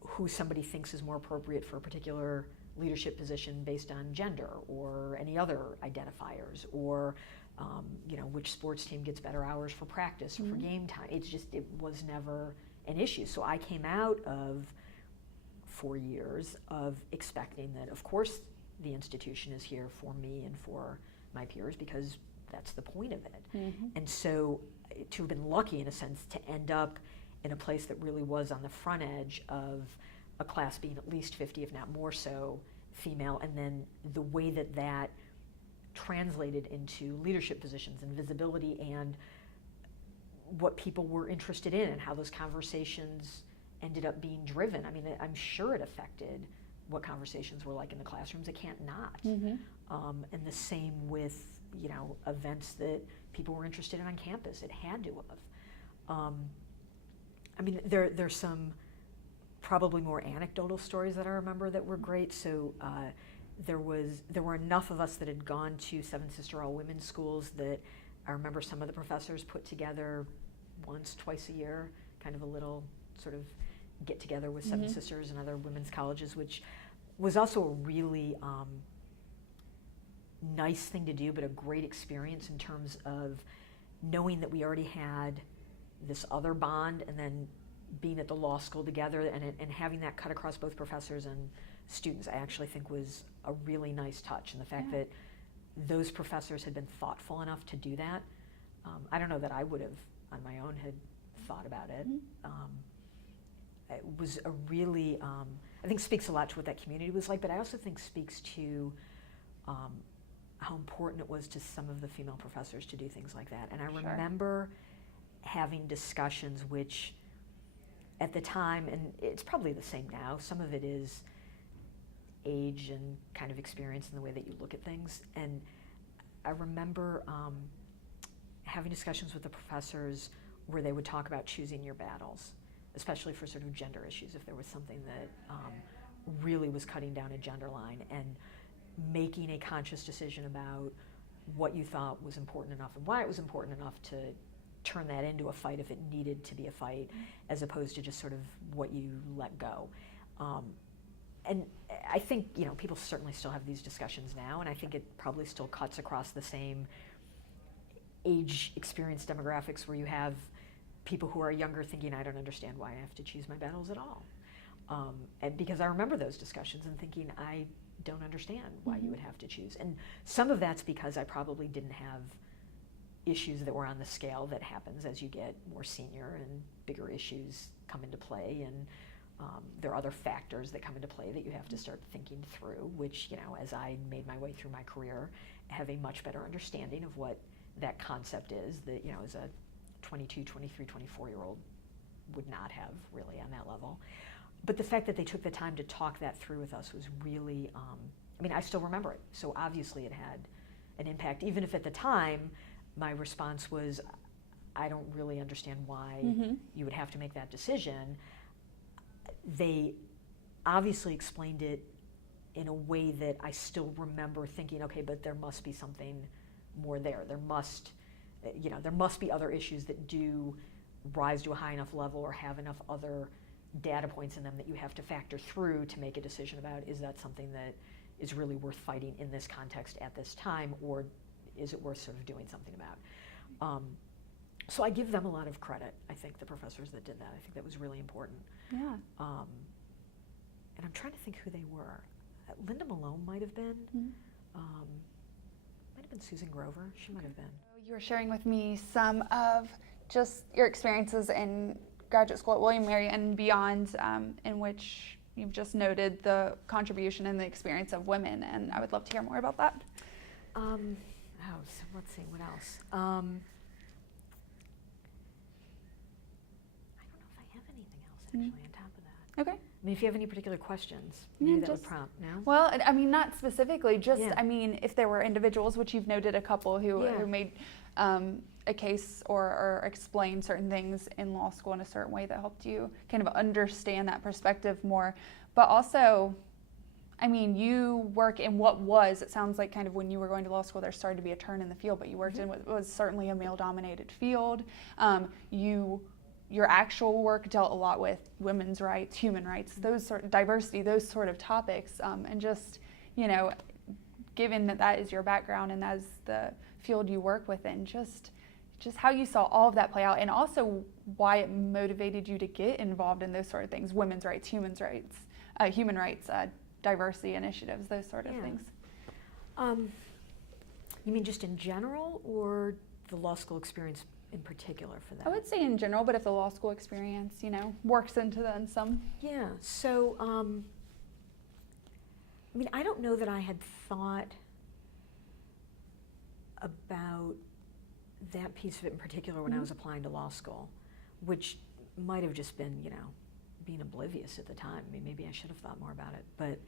who somebody thinks is more appropriate for a particular leadership position based on gender or any other identifiers, or which sports team gets better hours for practice or for game time. It was never an issue. So I came out of 4 years of expecting that, of course, the institution is here for me and for my peers, because that's the point of it. And so to have been lucky, in a sense, to end up in a place that really was on the front edge of a class being at least 50, if not more so, female, and then the way that that translated into leadership positions and visibility and what people were interested in and how those conversations ended up being driven. I mean, I'm sure it affected what conversations were like in the classrooms. It can't not. And the same with, events that people were interested in on campus. It had to have. I mean, there's some probably more anecdotal stories that I remember that were great. So there were enough of us that had gone to Seven Sister All Women's schools that I remember some of the professors put together once, twice a year, kind of a little sort of get together with Seven Sisters and other women's colleges, which was also a really nice thing to do, but a great experience in terms of knowing that we already had this other bond, and then being at the law school together and having that cut across both professors and students, I actually think was a really nice touch. And the fact that those professors had been thoughtful enough to do that, I don't know that I would have on my own had thought about it. It was a really, I think speaks a lot to what that community was like, but I also think speaks to how important it was to some of the female professors to do things like that. And I remember having discussions which at the time, and it's probably the same now, some of it is age and kind of experience in the way that you look at things. And I remember having discussions with the professors where they would talk about choosing your battles, especially for sort of gender issues, if there was something that really was cutting down a gender line, and making a conscious decision about what you thought was important enough and why it was important enough to turn that into a fight if it needed to be a fight, as opposed to just sort of what you let go. And I think, people certainly still have these discussions now, and I think it probably still cuts across the same age experience demographics, where you have people who are younger thinking, I don't understand why I have to choose my battles at all. And because I remember those discussions and thinking, I don't understand why you would have to choose. And some of that's because I probably didn't have issues that were on the scale that happens as you get more senior and bigger issues come into play, and there are other factors that come into play that you have to start thinking through, which, as I made my way through my career, have a much better understanding of what that concept is, that, as a 22, 23, 24-year-old would not have really on that level. But the fact that they took the time to talk that through with us was really, I mean, I still remember it. So obviously it had an impact, even if at the time my response was, I don't really understand why you would have to make that decision. They obviously explained it in a way that I still remember thinking, okay, but there must be something more there. There must be other issues that do rise to a high enough level or have enough other data points in them that you have to factor through to make a decision about, is that something that is really worth fighting in this context at this time, or is it worth sort of doing something about? So I give them a lot of credit, I think, the professors that did that. I think that was really important. Yeah. And I'm trying to think who they were. Linda Malone might have been. Might have been Susan Grover. She might have been. You were sharing with me some of just your experiences in graduate school at William & Mary and beyond, in which you've just noted the contribution and the experience of women, and I would love to hear more about that. So let's see, what else? I don't know if I have anything else actually on top of that. Okay. I mean, if you have any particular questions, maybe that would prompt, no? Well, I mean, not specifically, just, Yeah. I mean, if there were individuals, which you've noted a couple who made a case or explained certain things in law school in a certain way that helped you kind of understand that perspective more. But also, I mean, you work in what was, it sounds like kind of when you were going to law school, there started to be a turn in the field, but you worked in what was certainly a male-dominated field. Your actual work dealt a lot with women's rights, human rights, those sort of diversity, those sort of topics, and just, you know, given that that is your background and that is the field you work within, just how you saw all of that play out, and also why it motivated you to get involved in those sort of things, women's rights, human rights, diversity initiatives, those sort of things. You mean just in general, or the law school experience in particular for that? I would say in general, but if the law school experience, you know, works into that in some. Yeah, so, I mean, I don't know that I had thought about that piece of it in particular when I was applying to law school, which might have just been, you know, being oblivious at the time. I mean, maybe I should have thought more about it, but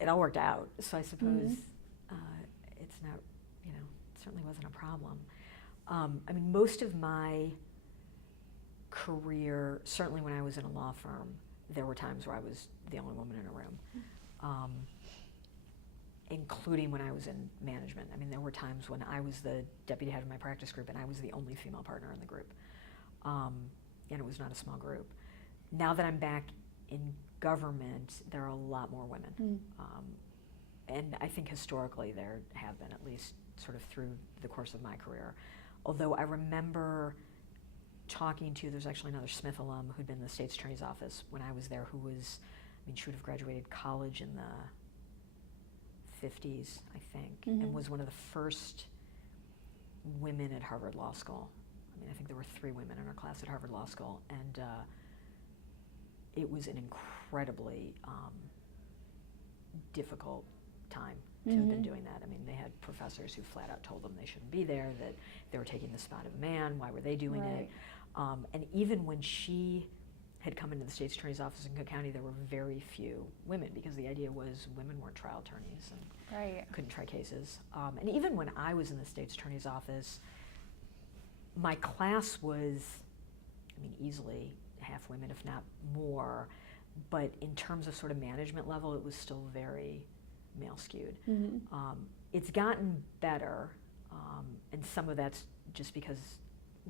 it all worked out. So I suppose it's not, you know, it certainly wasn't a problem. I mean, most of my career, certainly when I was in a law firm, there were times where I was the only woman in a room, including when I was in management. I mean, there were times when I was the deputy head of my practice group and I was the only female partner in the group, and it was not a small group. Now that I'm back in government, there are a lot more women. And I think historically there have been, at least sort of through the course of my career. Although I remember talking to, there's actually another Smith alum who'd been in the state's attorney's office when I was there, who was, I mean, she would have graduated college in the 50s, I think, and was one of the first women at Harvard Law School. I mean, I think there were 3 women in her class at Harvard Law School, and it was an incredibly difficult time to have been doing that. I mean, they had professors who flat out told them they shouldn't be there, that they were taking the spot of a man, why were they doing it? And even when she had come into the state's attorney's office in Cook County, there were very few women, because the idea was women weren't trial attorneys and couldn't try cases. And even when I was in the state's attorney's office, my class was, I mean, easily half women, if not more, but in terms of sort of management level, it was still very male skewed. It's gotten better, and some of that's just because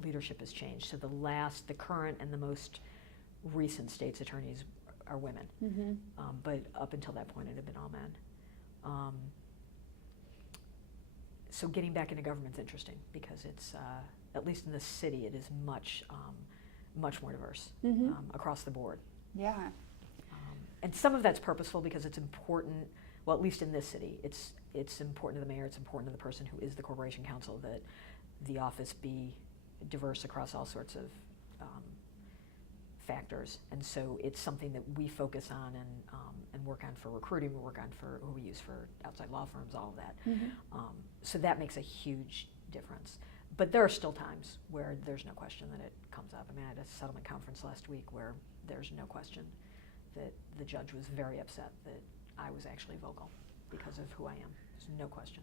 leadership has changed. So the current and the most recent state's attorneys are women, but up until that point it had been all men. So getting back into government's interesting, because it's, at least in this city, it is much more diverse across the board. Yeah. And some of that's purposeful because it's important, well, at least in this city, it's important to the mayor, it's important to the person who is the corporation counsel, that the office be diverse across all sorts of factors. And so it's something that we focus on and work on for recruiting, we work on for who we use for outside law firms, all of that. So that makes a huge difference. But there are still times where there's no question that it comes up. I mean, I had a settlement conference last week where there's no question that the judge was very upset that I was actually vocal because of who I am. There's no question.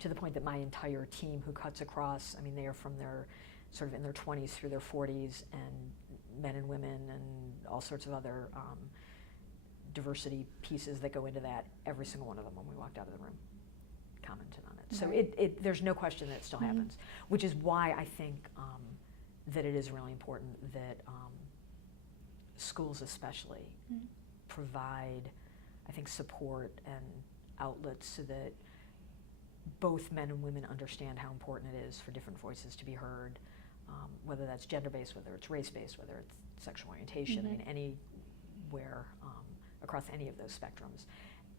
To the point that my entire team who cuts across, I mean, they are from their sort of in their 20s through their 40s, and men and women and all sorts of other diversity pieces that go into that. Every single one of them, when we walked out of the room, commented on it. So Right. there's no question that it still happens, which is why I think that it is really important that schools especially provide, I think, support and outlets so that both men and women understand how important it is for different voices to be heard, whether that's gender-based, whether it's race-based, whether it's sexual orientation, I mean, anywhere across any of those spectrums.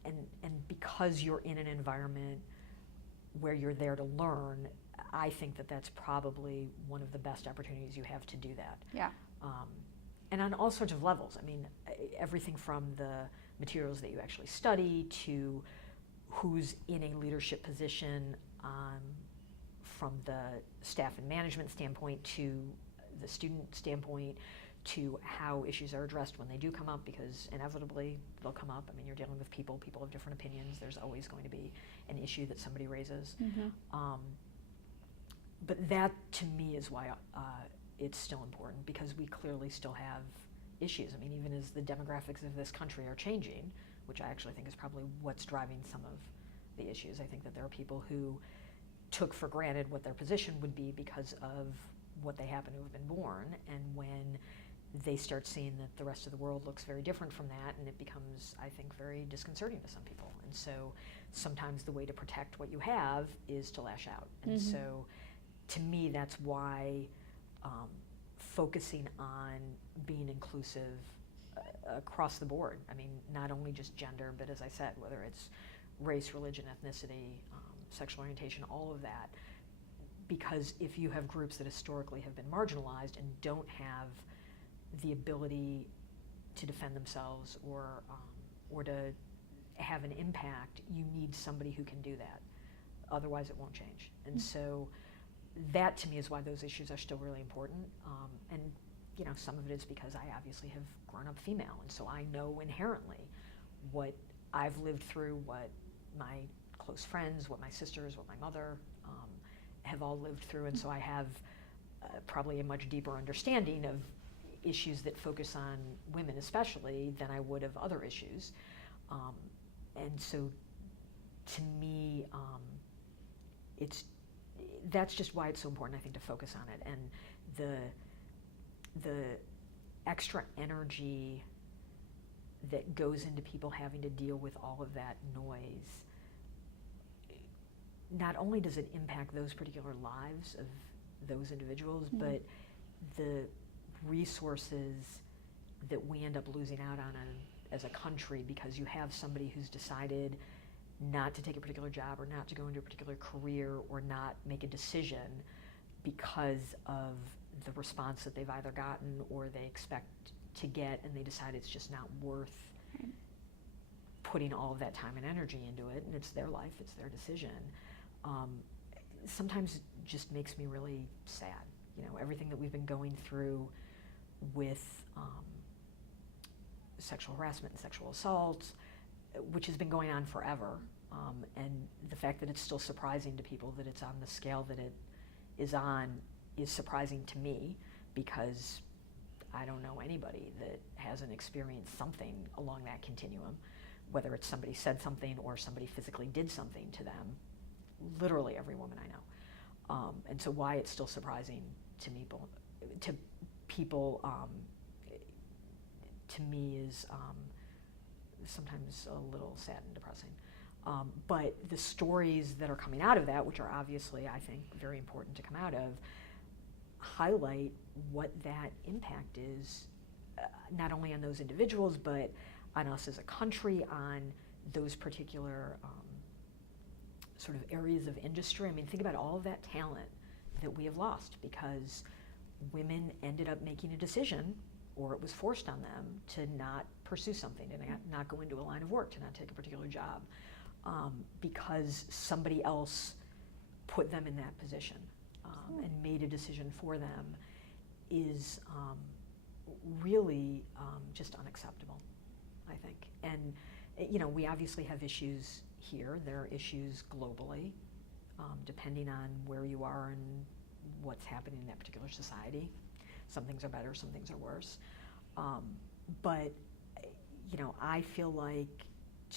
And because you're in an environment where you're there to learn, I think that that's probably one of the best opportunities you have to do that. Yeah. And on all sorts of levels. I mean, everything from the materials that you actually study to who's in a leadership position, from the staff and management standpoint to the student standpoint, to how issues are addressed when they do come up, because inevitably they'll come up. I mean, you're dealing with people have different opinions. There's always going to be an issue that somebody raises. But that, to me, is why it's still important, because we clearly still have issues. I mean, even as the demographics of this country are changing, which I actually think is probably what's driving some of the issues. I think that there are people who took for granted what their position would be because of what they happen to have been born, and when they start seeing that the rest of the world looks very different from that, and it becomes, I think, very disconcerting to some people. And so sometimes the way to protect what you have is to lash out. And so to me, that's why focusing on being inclusive across the board, I mean, not only just gender, but as I said, whether it's race, religion, ethnicity, sexual orientation, all of that, because if you have groups that historically have been marginalized and don't have the ability to defend themselves or to have an impact, you need somebody who can do that. Otherwise, it won't change. And so that, to me, is why those issues are still really important. And you know, some of it is because I obviously have grown up female, and so I know inherently what I've lived through, what my close friends, what my sisters, what my mother have all lived through, and so I have probably a much deeper understanding of issues that focus on women especially than I would of other issues. And so to me, that's just why it's so important, I think, to focus on it. And the extra energy that goes into people having to deal with all of that noise, not only does it impact those particular lives of those individuals, but the resources that we end up losing out on as a country, because you have somebody who's decided not to take a particular job or not to go into a particular career or not make a decision because of the response that they've either gotten or they expect to get, and they decide it's just not worth putting all of that time and energy into it, and it's their life, it's their decision. Sometimes it just makes me really sad. You know, everything that we've been going through with sexual harassment and sexual assault, which has been going on forever, and the fact that it's still surprising to people that it's on the scale that it is on is surprising to me, because I don't know anybody that hasn't experienced something along that continuum, whether it's somebody said something or somebody physically did something to them. Literally every woman I know. And so why it's still surprising to people, to me is sometimes a little sad and depressing. But the stories that are coming out of that, which are obviously, I think, very important to come out of, highlight what that impact is, not only on those individuals, but on us as a country, on those particular sort of areas of industry. I mean, think about all of that talent that we have lost because women ended up making a decision, or it was forced on them, to not pursue something, to not go into a line of work, to not take a particular job, because somebody else put them in that position and made a decision for them is really just unacceptable, I think. And we obviously have issues here. There are issues globally, depending on where you are and what's happening in that particular society. Some things are better, some things are worse. But I feel like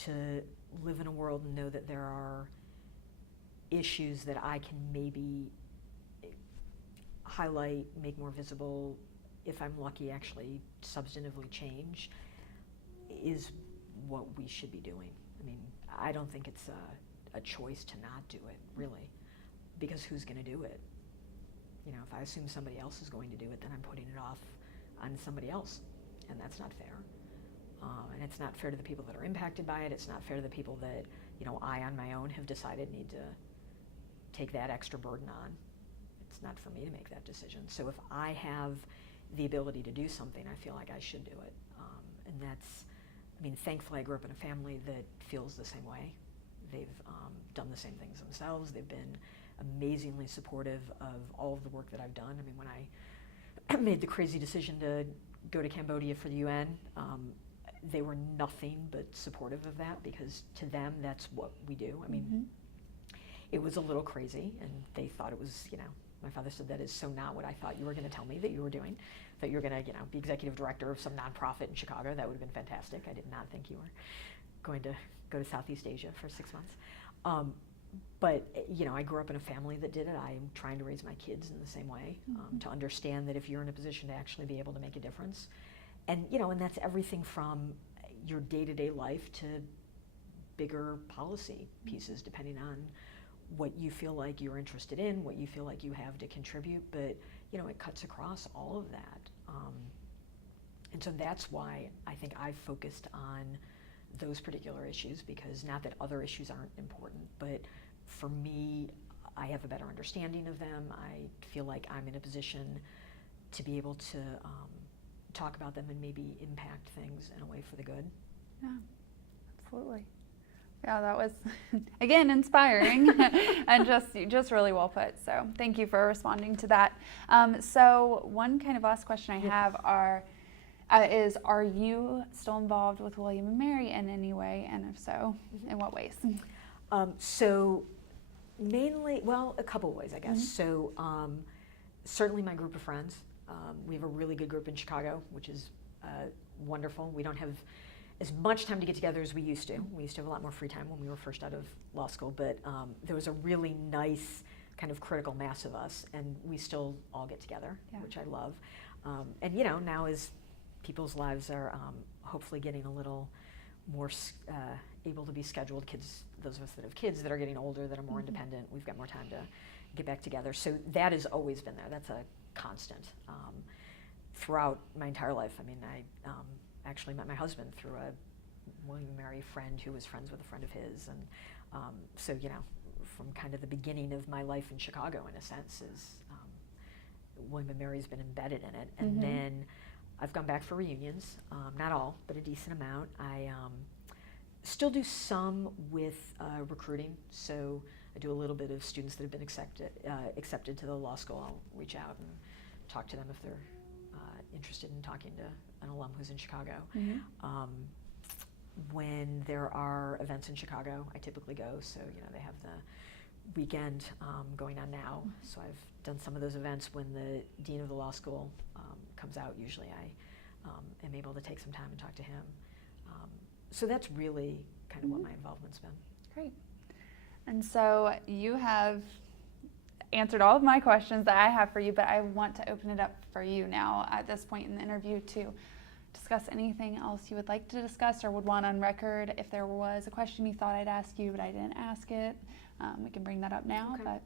to live in a world and know that there are issues that I can maybe highlight, make more visible, if I'm lucky, actually substantively change, is what we should be doing. I mean, I don't think it's a choice to not do it, really, because who's going to do it? If I assume somebody else is going to do it, then I'm putting it off on somebody else, and that's not fair. And it's not fair to the people that are impacted by it. It's not fair to the people that, I on my own have decided need to take that extra burden on. It's not for me to make that decision. So if I have the ability to do something, I feel like I should do it. And that's, thankfully I grew up in a family that feels the same way. They've done the same things themselves. They've been amazingly supportive of all of the work that I've done. When I made the crazy decision to go to Cambodia for the UN, they were nothing but supportive of that, because to them that's what we do. It was a little crazy, and they thought it was, my father said, that is so not what I thought you were going to tell me that you were doing, that you were going to, be executive director of some nonprofit in Chicago. That would have been fantastic. I did not think you were going to go to Southeast Asia for 6 months. But, I grew up in a family that did it. I'm trying to raise my kids in the same way, to understand that if you're in a position to actually be able to make a difference, and, and that's everything from your day-to-day life to bigger policy pieces, depending on what you feel like you're interested in, what you feel like you have to contribute, but, it cuts across all of that. And so that's why I think I've focused on those particular issues, because not that other issues aren't important, but for me, I have a better understanding of them. I feel like I'm in a position to be able to talk about them and maybe impact things in a way for the good. Yeah, absolutely. Yeah, that was, again, inspiring and just really well put. So thank you for responding to that. So one kind of last question I have is, are you still involved with William & Mary in any way? And if so, in what ways? So mainly, well, a couple of ways, I guess. So certainly my group of friends. We have a really good group in Chicago, which is wonderful. We don't have as much time to get together as we used to. We used to have a lot more free time when we were first out of law school, but there was a really nice kind of critical mass of us, and we still all get together, which I love. And now as people's lives are hopefully getting a little more able to be scheduled, kids, those of us that have kids that are getting older, that are more independent, we've got more time to get back together. So that has always been there. That's a constant throughout my entire life. I actually met my husband through a William & Mary friend who was friends with a friend of his, and so from kind of the beginning of my life in Chicago, in a sense, is William & Mary's been embedded in it. And then I've gone back for reunions, not all, but a decent amount. I still do some with recruiting, so I do a little bit of students that have been accepted to the law school. I'll reach out and talk to them if they're interested in talking to an alum who's in Chicago. When there are events in Chicago, I typically go. So they have the weekend going on now. So I've done some of those events. When the dean of the law school comes out, usually I am able to take some time and talk to him. So that's really kind of what my involvement's been. Great. And so you have answered all of my questions that I have for you, but I want to open it up for you now at this point in the interview to discuss anything else you would like to discuss or would want on record. If there was a question you thought I'd ask you but I didn't ask it, we can bring that up now. Okay.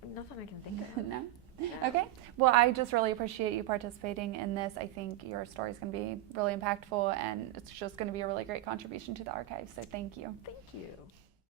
But nothing I can think of. No? Yeah. Okay. Well, I just really appreciate you participating in this. I think your story is going to be really impactful, and it's just going to be a really great contribution to the archive. So thank you. Thank you.